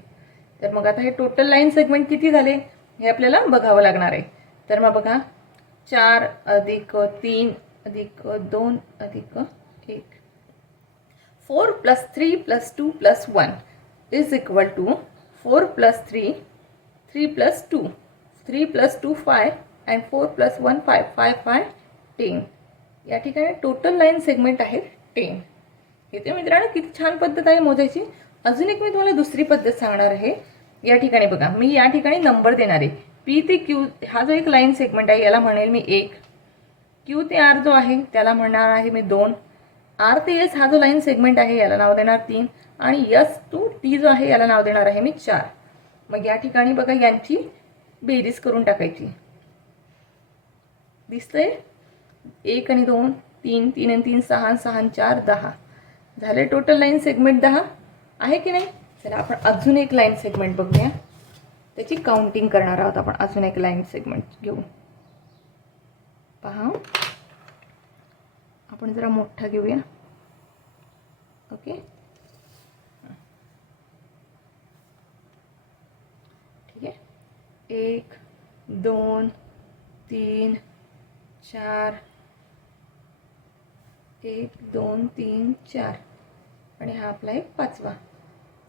तर मग आता हे टोटल लाइन सेगमेंट किती झाले हे आपल्याला बघावं लागणार आहे. तर मग बघा, 4 अधिक 3 अधिक 2 अधिक 1, 4 + 3 + 2 + 1 is equal to 4 + 3, 3 + 2, 3 + 2 5 and 4 + 1 5, 5 5 10. या ठिकाणी टोटल लाइन सेगमेंट आहे 10. इथे मित्रांनो किती छान पद्धत आहे मोजायची. अजून एक मी तुम्हाला दुसरी पद्धत सांगणार आहे. या ठिकाणी बघा, मी या ठिकाणी नंबर देणार आहे. P ते Q हा जो एक लाइन सेगमेंट आहे याला म्हणेल मी 1, Q ते R जो आहे त्याला म्हणणार आहे मी 2, R ते S हा जो लाइन सेगमेंट आहे याला नाव देणार 3 आणि S to T जो आहे याला नाव देणार आहे मी 4. मग या ठिकाणी बघा, यांची बेरीज करून टाकायची. दिसतंय 1 आणि 2 3, 3 आणि 3 6, 6 आणि 4 10 झाले. टोटल लाइन सेगमेंट 10 आहे की नाही. चला आपण अजून एक लाइन सेगमेंट बघूया, त्याची काउंटिंग करणार आहोत आपण. अजून एक लाइन सेगमेंट घेऊ. पहा, आपण जरा मोठा घेऊया. ओके. ठीक आहे. 1 2 3 4, 1 2 3 4 आणि हा आपला एक 5वा.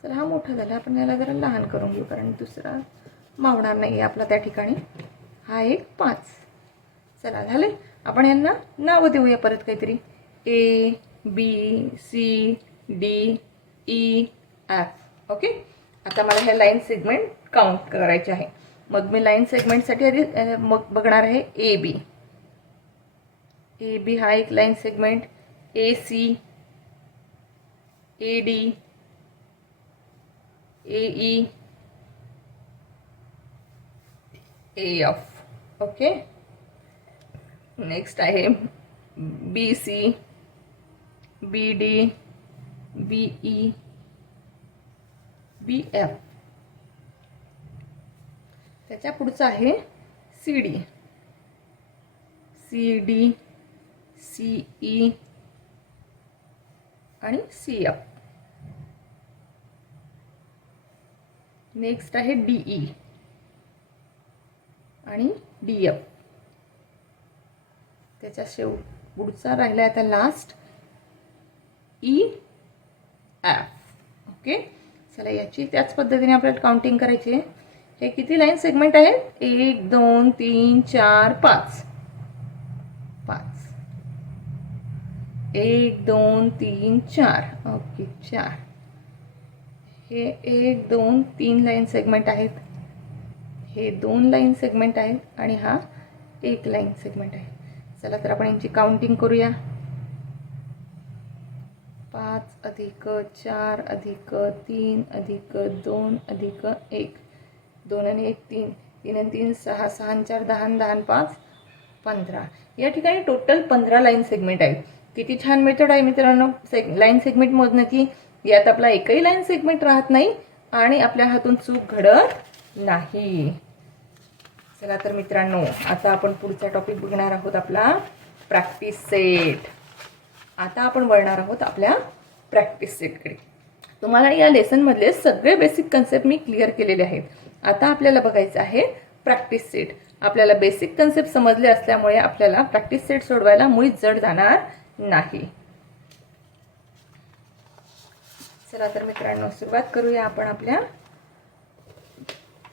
चला हा मोठा झाला, आपण याला जरा लहान करून घेऊ कारण दुसरा मावणार नाही आपला त्या ठिकाणी. हा एक 5. चला झाले. आपण यांना नावं देऊया परत काहीतरी, A B C D E F. Okay. आता मला हे लाइन सेगमेंट काउंट करायचे आहे. मग मी लाइन सेगमेंटसाठी आधी मग बघणार आहे AB. AB हा एक line segment, AC, AD, AE, AF. Okay. Next आहे BC, BD, BE, BF. त्याच्या पुढचं आहे CD, CD, CE आणि CF. नेक्स्ट आहे DE आणि DF. त्याच्या पुढचा राहिला आता लास्ट EF. ओके. चला याची त्याच पद्धतीने आपल्याला काउंटिंग करायची आहे. हे किती लाइन सेगमेंट आहेत, 1 2 3 4 5 5, 1 2 3 4. ओके 4. हे 1 2 3 लाइन सेगमेंट आहेत, हे 2 लाइन सेगमेंट आहेत आणि हा 1 लाइन सेगमेंट आहे. चला तर आपण यांची काउंटिंग करूया. 5 अधिक 4 अधिक 3 अधिक 2 अधिक 1, 2 आणि 1 3, 3 आणि 3 6, 6 आणि 4 10 आणि 10 आणि 5 15. या ठिकाणी टोटल 15 लाईन सेगमेंट आहेत. किती छान मेथड आहे मित्रांनो लाईन सेगमेंट मोजण्याची. यात आपला एकही लाईन सेगमेंट राहत नाही आणि आपल्या हातून चूक घडत नाही. चला तर मित्रांनो, आता आपण पुढचा टॉपिक बघणार आहोत आपला प्रॅक्टिस सेट. आता आपण वळणार आहोत आपल्या प्रॅक्टिस सेटकडे. तुम्हाला या लेसनमधले सगळे बेसिक कन्सेप्ट मी क्लिअर केलेले आहेत. आता आपल्याला बघायचं आहे प्रॅक्टिस सेट. आपल्याला बेसिक कन्सेप्ट समजले असल्यामुळे आपल्याला प्रॅक्टिस सेट सोडवायला मुळीच जड जाणार नाही. चला तर मित्रांनो, सुरुवात करूया आपण आपल्या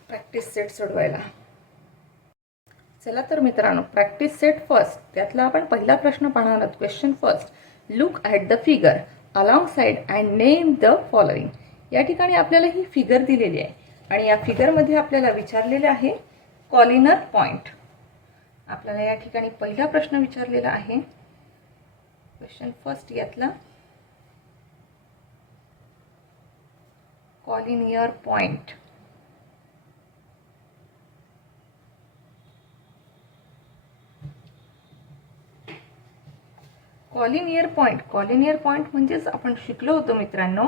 प्रॅक्टिस सेट सोडवायला. चला तर मित्रांनो, प्रॅक्टिस सेट फर्स्ट. त्यातला आपण पहिला प्रश्न पाहणार आहोत. Question first, look at the figure along side and name the following. या ठिकाणी आपल्याला ही फिगर दिलेली आहे आणि या फिगरमध्ये आपल्याला विचारलेले आहे कॉलिनर पॉइंट. आपल्याला या ठिकाणी पहिला प्रश्न विचारलेला आहे क्वेश्चन फर्स्ट यातला collinear point. Collinear point. Collinear point म्हणजेच आपण शिकलो होतो मित्रांनो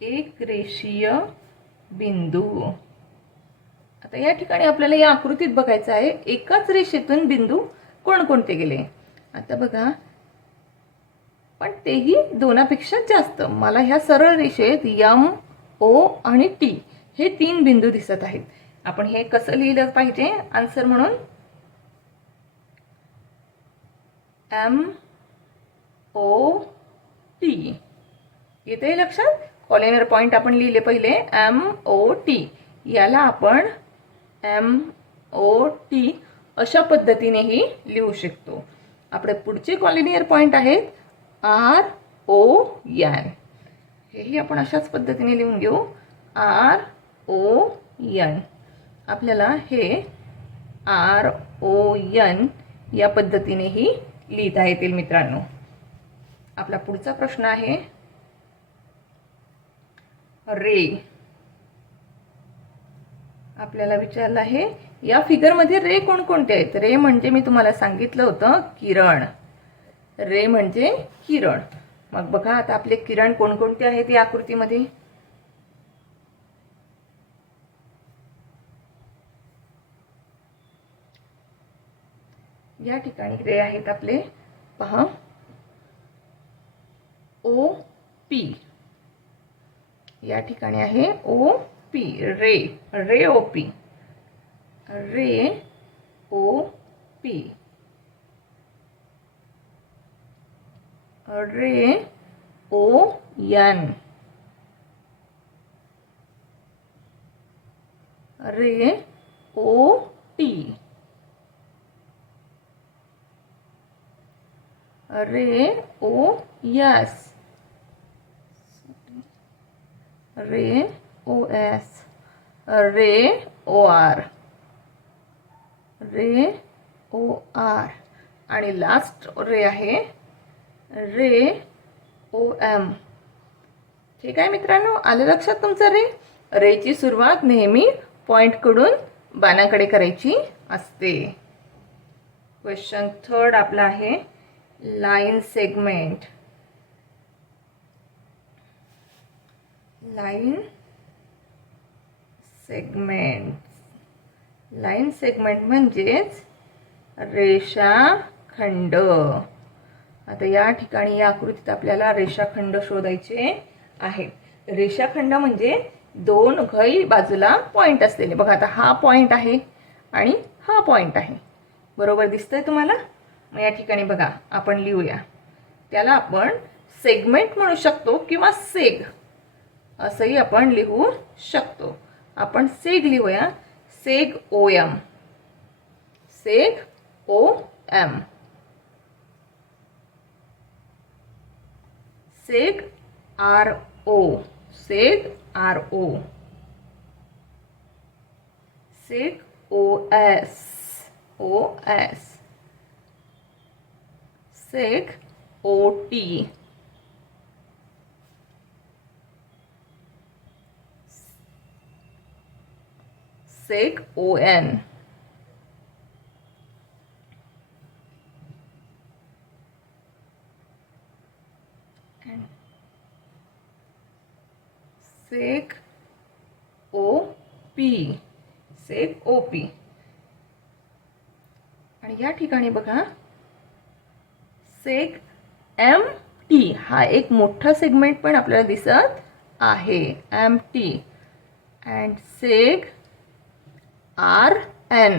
एक रेषीय बिंदू. आता या ठिकाणी आपल्याला या आकृतीत बघायचं आहे एकाच रेषेतून बिंदू कोणकोणते गेले. आता बघा, पण तेही दोनापेक्षा जास्त. मला ह्या सरळ रेषेत एम, ओ आणि टी हे 3 बिंदू दिसत आहेत. आपण हे कसं लिहिलं पाहिजे आन्सर म्हणून? M O T. येते लक्षात? कॉलिनर पॉइंट आपण लिहिले पहिले एम ओ टी. याला आपण एम ओ टी अशा पद्धतीनेही लिहू शकतो. आपले पुढचे कॉलिनियर पॉइंट आहेत आर ओ एन. हेही आपण अशाच पद्धतीने लिहून घेऊ आर ओ एन. आपल्याला हे आर ओ एन या पद्धतीनेही लिहिता येतील मित्रांनो. आपला पुढचा प्रश्न आहे रे. आपल्याला विचारलं आहे या फिगरमध्ये रे कोणकोणते आहेत. रे म्हणजे मी तुम्हाला सांगितलं होतं किरण. रे म्हणजे किरण. मग बघा आता आपले किरण कोणकोणते आहेत या आकृतीमध्ये. या ठिकाणी रे आहेत आपले, पहा ओ पी. या ठिकाणी आहे ओ पी. रे रे ओ पी. रे ओ पी. रे ओ एन. रे ओ टी. रे ओ एस. रे ओ एस. रे ओ आर. रे ओ आर. आणि लास्ट रे आहे रे ओ एम. ठीक आहे मित्रांनो, आलं लक्षात तुमचं रे. रेची सुरुवात नेहमी पॉइंट कडून बाणाकडे करायची असते. क्वेश्चन थर्ड आपला आहे line segment. Line segment. Line segment म्हणजेच रेषाखंड. आता या ठिकाणी या आकृतीत आपल्याला रेषाखंड शोधायचे आहेत. रेषाखंड म्हणजे दोन घई बाजूला पॉइंट असलेले. बघा आता हा पॉइंट आहे आणि हा पॉइंट आहे. बरोबर दिसतंय तुम्हाला? मग या ठिकाणी बघा आपण लिहूया. त्याला आपण सेगमेंट म्हणू शकतो किंवा सेग असंही आपण लिहू शकतो. आपण सेग लिहूया. Seg O M. Seg O M. Seg R O. Seg R O. Seg O S. O S. Seg O T. Seg ON. Seg OP, seg OP. आणि या ठिकाणी बघा सेक MT हा एक मोठा सेगमेंट पण आपल्याला दिसत आहे, MT. And sec RN.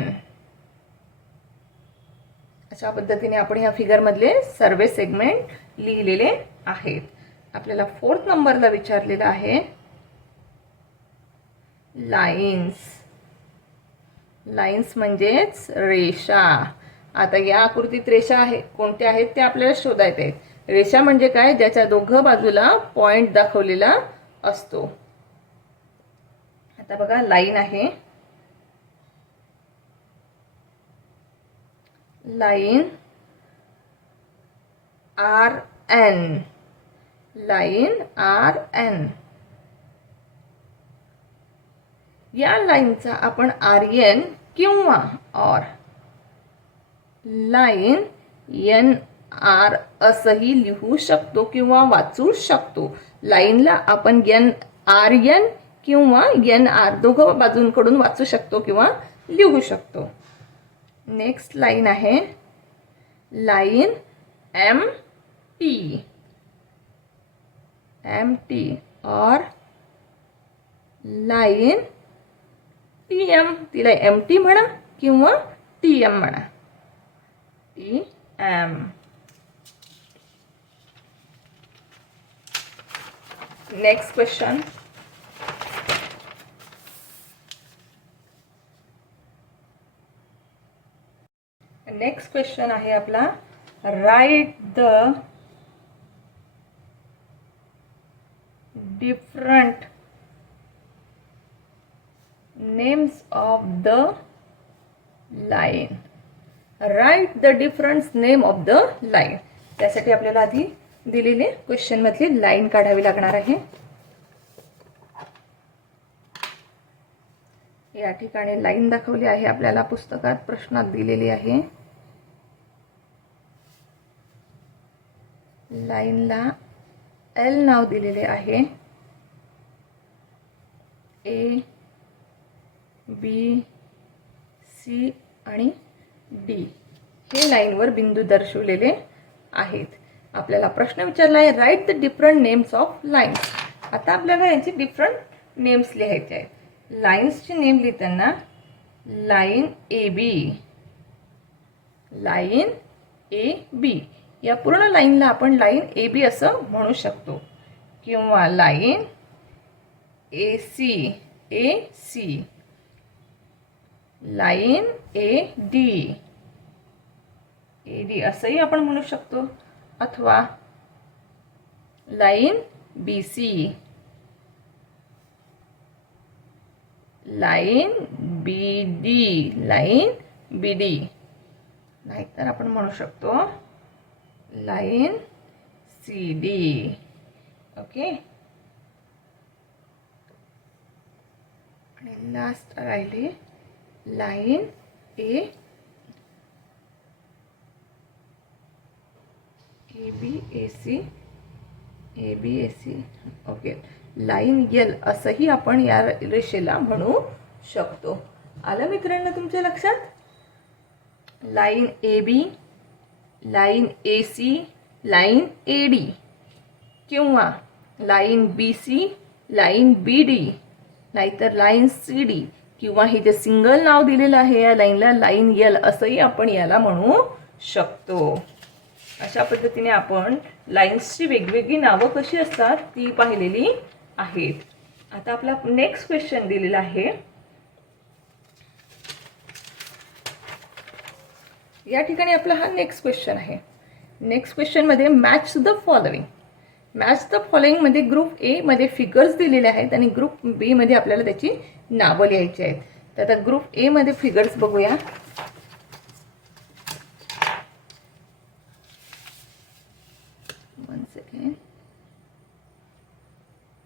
अशा पद्धतीने आपण या फिगरमधले सर्व सेगमेंट लिहिलेले आहेत. आपल्याला 4th नंबरला विचारलेला आहे लाईन्स. लाईन्स म्हणजेच रेषा. आता या आकृतीत रेषा आहे, कोणत्या आहेत ते आपल्याला शोधायचे आहेत. रेषा म्हणजे काय, ज्याच्या दोघं बाजूला पॉइंट दाखवलेला असतो. आता बघा लाईन आहे, लाईन RN, लाईन RN. या लाईनचा आपण RN किंवा और लाईन NR असंही लिहू शकतो किंवा वाचू शकतो. लाईनला आपण RN किंवा NR दोघं बाजूंकडून वाचू शकतो किंवा लिहू शकतो. नेक्स्ट लाईन आहे लाईन MT, MT और लाईन TM. तिला MT म्हणा किंवा TM म्हणा, TM. Next question. Next question आहे आपला write the different names of the line. Write the different name of the line. त्यासाठी आपल्याला आधी दिलेले क्वेश्चन मधली लाईन काढावी लागणार आहे. या ठिकाणी लाईन दाखवली आहे, आपल्याला पुस्तकात प्रश्नात दिलेली आहे. लाईनला L नाव दिलेले आहे. A, B, C आणि D हे लाईनवर बिंदू दर्शवलेले आहेत. आपल्याला प्रश्न विचारला आहे write the different names of lines. आता आपल्याला यांचे डिफरंट नेम्स लिहायचे आहेत. लाईन्सचे नेम लिहिताना लाईन AB, लाईन AB. या पूर्ण लाईनला आपण लाईन AB असं म्हणू शकतो किंवा line AC, AC, line AD, AD असंही आपण म्हणू शकतो, अथवा line BC, line BD, line BD. नाहीतर आपण म्हणू शकतो लाईन CD. ओके. आणि लास्ट राहिली line ABAC, ABAC. Okay. Line L असंही आपण या रेषेला म्हणू शकतो. आलं मित्रांनो तुमच्या लक्षात? Line AB, line AC, line AD किंवा लाईन BC, लाईन BD, नाहीतर लाईन CD किंवा हे जे सिंगल नाव दिलेलं आहे या लाईनला लाईन L असंही आपण याला म्हणू शकतो. अशा पद्धतीने आपण लाईन्सची वेगवेगळी नावं कशी असतात ती पाहिलेली आहेत. आता आपला नेक्स्ट क्वेश्चन दिलेला आहे. या ठिकाणी आपला हा नेक्स्ट क्वेश्चन आहे. नेक्स्ट क्वेश्चन मध्ये match the following. Match the following मध्ये ग्रुप ए मध्ये फिगर्स दिलेले आहेत आणि ग्रुप बी मध्ये आपल्याला त्याची नावं लिहायची आहेत. तर आता ग्रुप ए मध्ये फिगर्स बघूया. One second.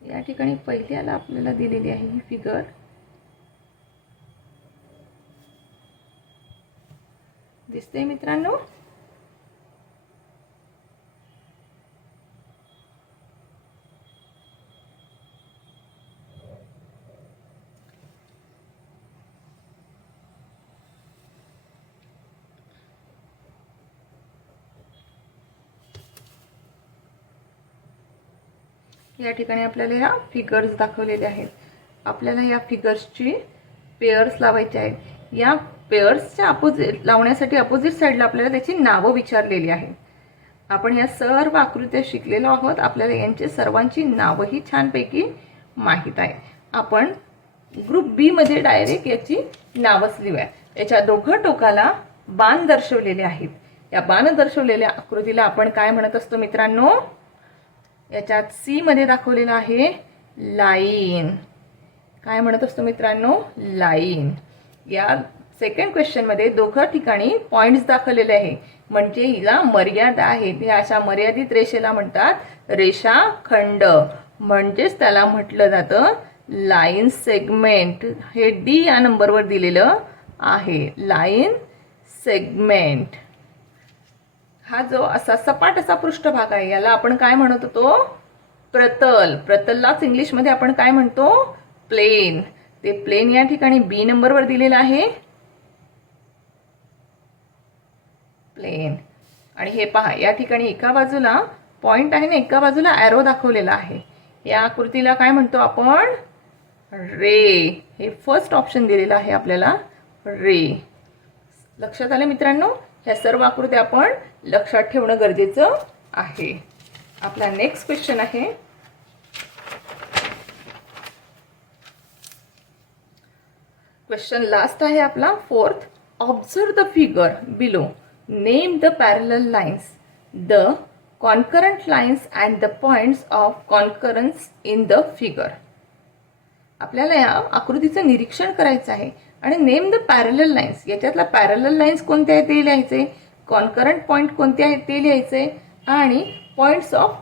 या ठिकाणी पहिल्याला आपल्याला दिलेली आहे ही फिगर. दिसते मित्रांनो? या ठिकाणी आपल्याला ह्या फिगर्स दाखवलेले आहेत. आपल्याला या फिगर्सची पेअर्स लावायचे आहेत. या पेअर्सच्या लावण्यासाठी अपोजिट साईडला आपल्याला त्याची नावं विचारलेली आहेत. आपण या सर्व आकृत्या शिकलेलो आहोत. आपल्याला यांची सर्वांची नावंही छानपैकी माहीत आहे. आपण ग्रुप बी मध्ये डायरेक्ट याची नावंच लिहूया. याच्या दोघं टोकाला बाण दर्शवलेले आहेत. या बाण दर्शवलेल्या आकृतीला आपण काय म्हणत असतो मित्रांनो? याच्यात सी मध्ये दाखवलेलं आहे लाईन. काय म्हणत असतो मित्रांनो? लाईन. या सेकंड क्वेश्चन मध्ये दोघं ठिकाणी पॉइंट्स दाखवलेले आहे, म्हणजे हिला मर्यादा आहेत. या अशा मर्यादित रेषेला म्हणतात रेषाखंड, म्हणजेच त्याला म्हटलं जातं लाईन सेगमेंट. हे डी या नंबरवर दिलेलं आहे, लाईन सेगमेंट. हा जो असा सपाट असा पृष्ठभाग आहे याला आपण काय म्हणत होतो? प्रतल. प्रतललाच इंग्लिशमध्ये आपण काय म्हणतो? प्लेन. ते प्लेन या ठिकाणी बी नंबरवर दिलेलं आहे, प्लेन. आणि हे पहा, या ठिकाणी एका बाजूला पॉइंट आहे ना, एका बाजूला ॲरो दाखवलेला आहे. या आकृतीला काय म्हणतो आपण? रे. हे फर्स्ट ऑप्शन दिलेलं आहे आपल्याला, रे. लक्षात आलं मित्रांनो? ह्या सर्व आकृत्या आपण लक्षात ठेवणं गरजेचं आहे. आपला नेक्स्ट क्वेश्चन आहे, क्वेश्चन लास्ट आहे आपला fourth. Observe the figure below. Name the parallel lines, the concurrent lines and the points of concurrence in the figure. आपल्याला या आकृतीचं निरीक्षण करायचं आहे आणि नेम द पॅरलल लाईन्स. याच्यातला पॅरलल लाईन्स कोणते आहेत ते लिहायचे, कॉन्करंट पॉइंट कोणते आहेत ते लिहायचे आणि पॉइंट्स ऑफ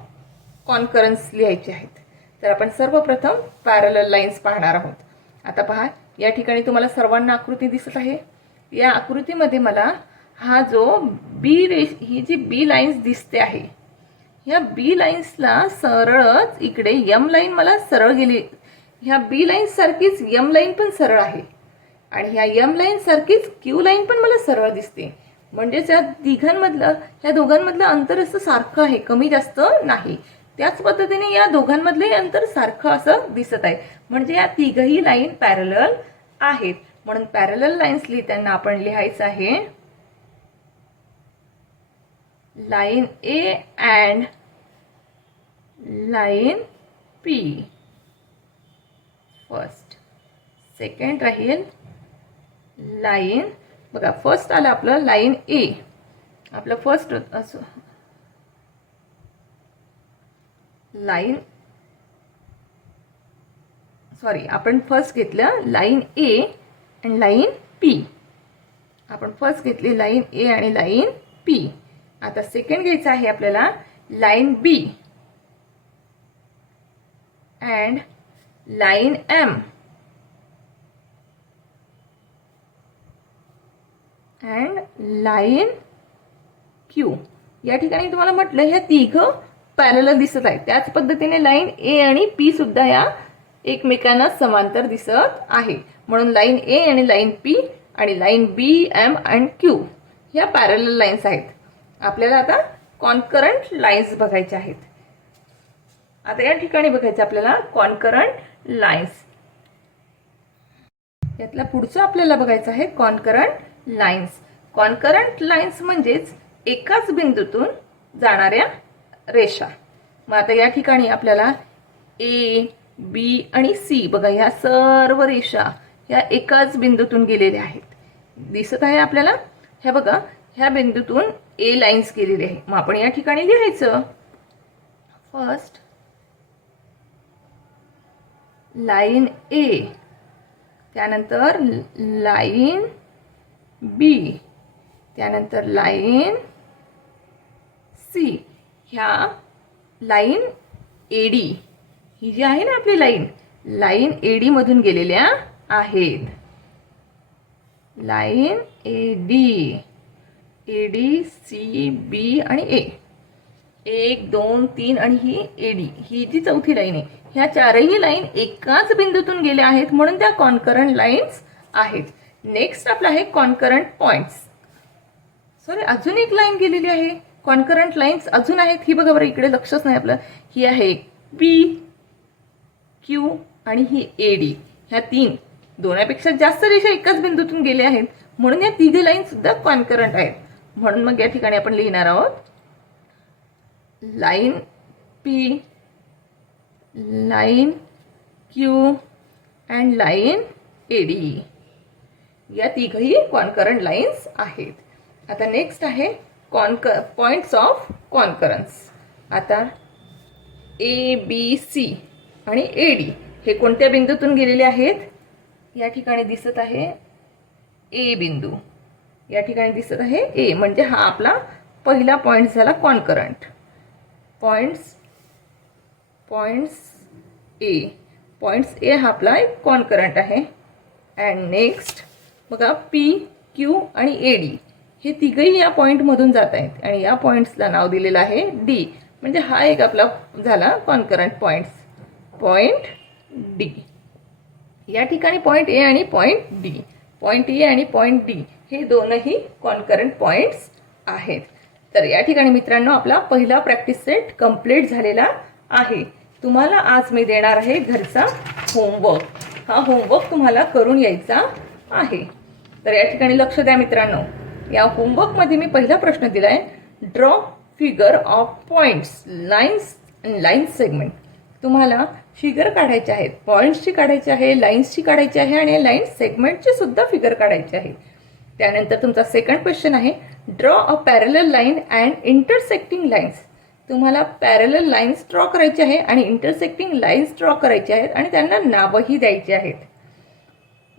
कॉन्करन्स लिहायचे आहेत. तर आपण सर्वप्रथम पॅरलल लाईन्स पाहणार आहोत. आता पहा, या ठिकाणी तुम्हाला सर्वांना आकृती दिसत आहे. या आकृतीमध्ये मला हा जो ही जी बी लाईन्स दिसते आहे, या बी लाईन्सला सरळच इकडे यम लाईन मला सरळ गेली. ह्या बी लाईन सारखीच यम लाईन पण सरळ आहे आणि ह्या यम लाईन सारखीच क्यू लाईन पण मला सरळ दिसते. म्हणजेच ह्या दोघांमधलं अंतर असं सारखं आहे, कमी जास्त नाही. त्याच पद्धतीने या दोघांमधले अंतर सारखं असं दिसत आहे, म्हणजे या तिघही लाईन पॅरलल आहेत. म्हणून पॅरलल लाईन्स लिहिताना आपण लिहायचं आहे line A and line P first. Second राहील लाईन, बघा फर्स्ट आलं आपलं लाईन ए, आपलं फर्स्ट असं लाईन, सॉरी आपण फर्स्ट घेतलं लाईन ए आणि लाईन पी. आपण फर्स्ट घेतली लाईन ए आणि लाईन पी. आता सेकंड घ्यायचं आहे आपल्याला line B and line M and line Q. या ठिकाणी तुम्हाला म्हटलं ह्या तिघं पॅरलल दिसत आहेत, त्याच पद्धतीने लाईन ए आणि पी सुद्धा या एकमेकांना समांतर दिसत आहे. म्हणून लाईन ए आणि लाईन पी आणि line B M and Q ह्या पॅरलल लाईन्स आहेत. आपल्याला आता कॉन्करंट लाईन्स बघायच्या आहेत. आता या ठिकाणी बघायचं आपल्याला कॉन्करंट लाईन्स. यातला पुढचं आपल्याला बघायचं आहे कॉन्करंट लाईन्स. कॉन्करंट लाईन्स म्हणजेच एकाच बिंदूतून जाणाऱ्या रेषा. मग आता या ठिकाणी आपल्याला ए बी आणि सी, बघा ह्या सर्व रेषा ह्या एकाच बिंदूतून गेलेल्या आहेत, दिसत आहे आपल्याला. ह्या बघा, ह्या बिंदूतून ए लाईन्स गेलेली आहे. मग आपण या ठिकाणी लिहायचं फर्स्ट लाईन ए, त्यानंतर लाईन बी, त्यानंतर लाईन सी. ह्या लाईन एडी, ही जी आहे ना आपली लाईन एडी मधून गेलेल्या आहेत. Line AD. AD, C, B आणि A. 1 2 3 आणि ही AD, ही जी चौथी लाईन आहे, ह्या चारही लाईन एकाच बिंदूतून गेल्या आहेत म्हणून त्या कॉन्करंट लाईन्स आहेत. नेक्स्ट आपला आहे कॉन्करंट पॉइंट्स. सॉरी, अजून एक लाईन गेलेली आहे. कॉन्करंट लाईन्स अजून आहेत. ही बघा बरं, इकडे लक्षच नाही आपलं. ही आहे P, Q आणि ही AD. ह्या दोनापेक्षा जास्त रेषा एकाच बिंदूतून गेल्या आहेत म्हणून या तिघे लाईन सुद्धा कॉन्करंट आहेत. म्हणून मग या ठिकाणी आपण लिहिणार आहोत line P, line Q and line AD. या तिघही कॉन्करंट लाईन्स आहेत. आता नेक्स्ट आहे पॉइंट्स ऑफ कॉन्करन्स. आता ABC आणि AD हे कोणत्या बिंदूतून गेलेले आहेत? या ठिकाणी दिसत आहे A बिंदू, या ठिकाणी दिसत आहे A, म्हणजे हा आपला पहिला पॉइंट झाला कॉन्करंट. पॉइंट्स A हा आपला एक कॉन्करंट आहे. अँड नेक्स्ट बघा P, Q आणि AD हे तिघही या पॉईंटमधून जात आहेत आणि या पॉईंट्सला नाव दिलेलं आहे D, म्हणजे हा एक आपला झाला कॉन्करंट पॉइंट्स. Point D. या ठिकाणी पॉइंट A आणि पॉइंट D, पॉइंट A आणि पॉइंट D हे दोनही कॉन्करंट पॉइंट्स आहेत. तर या ठिकाणी मित्रांनो आपला पहिला प्रॅक्टिस सेट कंप्लीट झालेला आहे. तुम्हाला आज मी देणार आहे घरचा होमवर्क. हा होमवर्क तुम्हाला करून यायचा आहे. तर या ठिकाणी लक्ष द्या मित्रांनो. या होमवर्कमध्ये मी पहिला प्रश्न दिला आहे, draw figure of points, lines and line segment. तुम्हाला फिगर काढायचे आहेत, पॉइंट्सची काढायची आहे, लाईन्सची काढायची आहे आणि लाईन सेगमेंटची सुद्धा फिगर काढायची आहे. त्यानंतर तुमचा सेकंड क्वेश्चन आहे, draw a parallel line and intersecting lines. तुम्हाला पॅरलल लाईन्स ड्रॉ करायचे आहे आणि इंटरसेक्टिंग लाईन्स ड्रॉ करायचे आहेत आणि त्यांना नावही द्यायचे आहेत.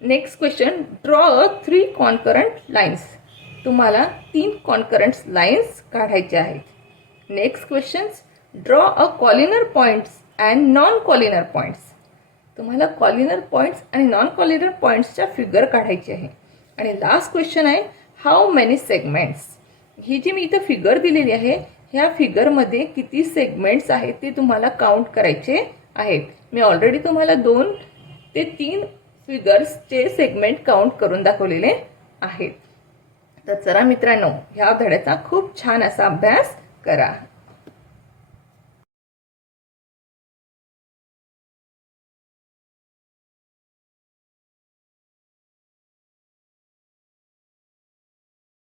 Next question, draw a 3 concurrent lines. तुम्हाला 3 कॉन्करंट लाईन्स काढायचे आहेत. Next question, draw a collinear points and non collinear points. तुम्हाला कॉलिनर पॉइंट्स आणि नॉन कॉलिनर पॉइंट्सच्या फिगर काढायची आहे. आणि लास्ट क्वेश्चन आहे, हाऊ मेनी सेगमेंट्स. ही जी मी इथं फिगर दिलेली आहे, ह्या फिगरमध्ये किती सेगमेंट्स आहेत ते तुम्हाला काउंट करायचे आहेत. मी ऑलरेडी तुम्हाला 2 ते 3 फिगर्सचे सेगमेंट काउंट करून दाखवलेले आहेत. तर चला मित्रांनो, ह्या धड्याचा खूप छान असा अभ्यास करा.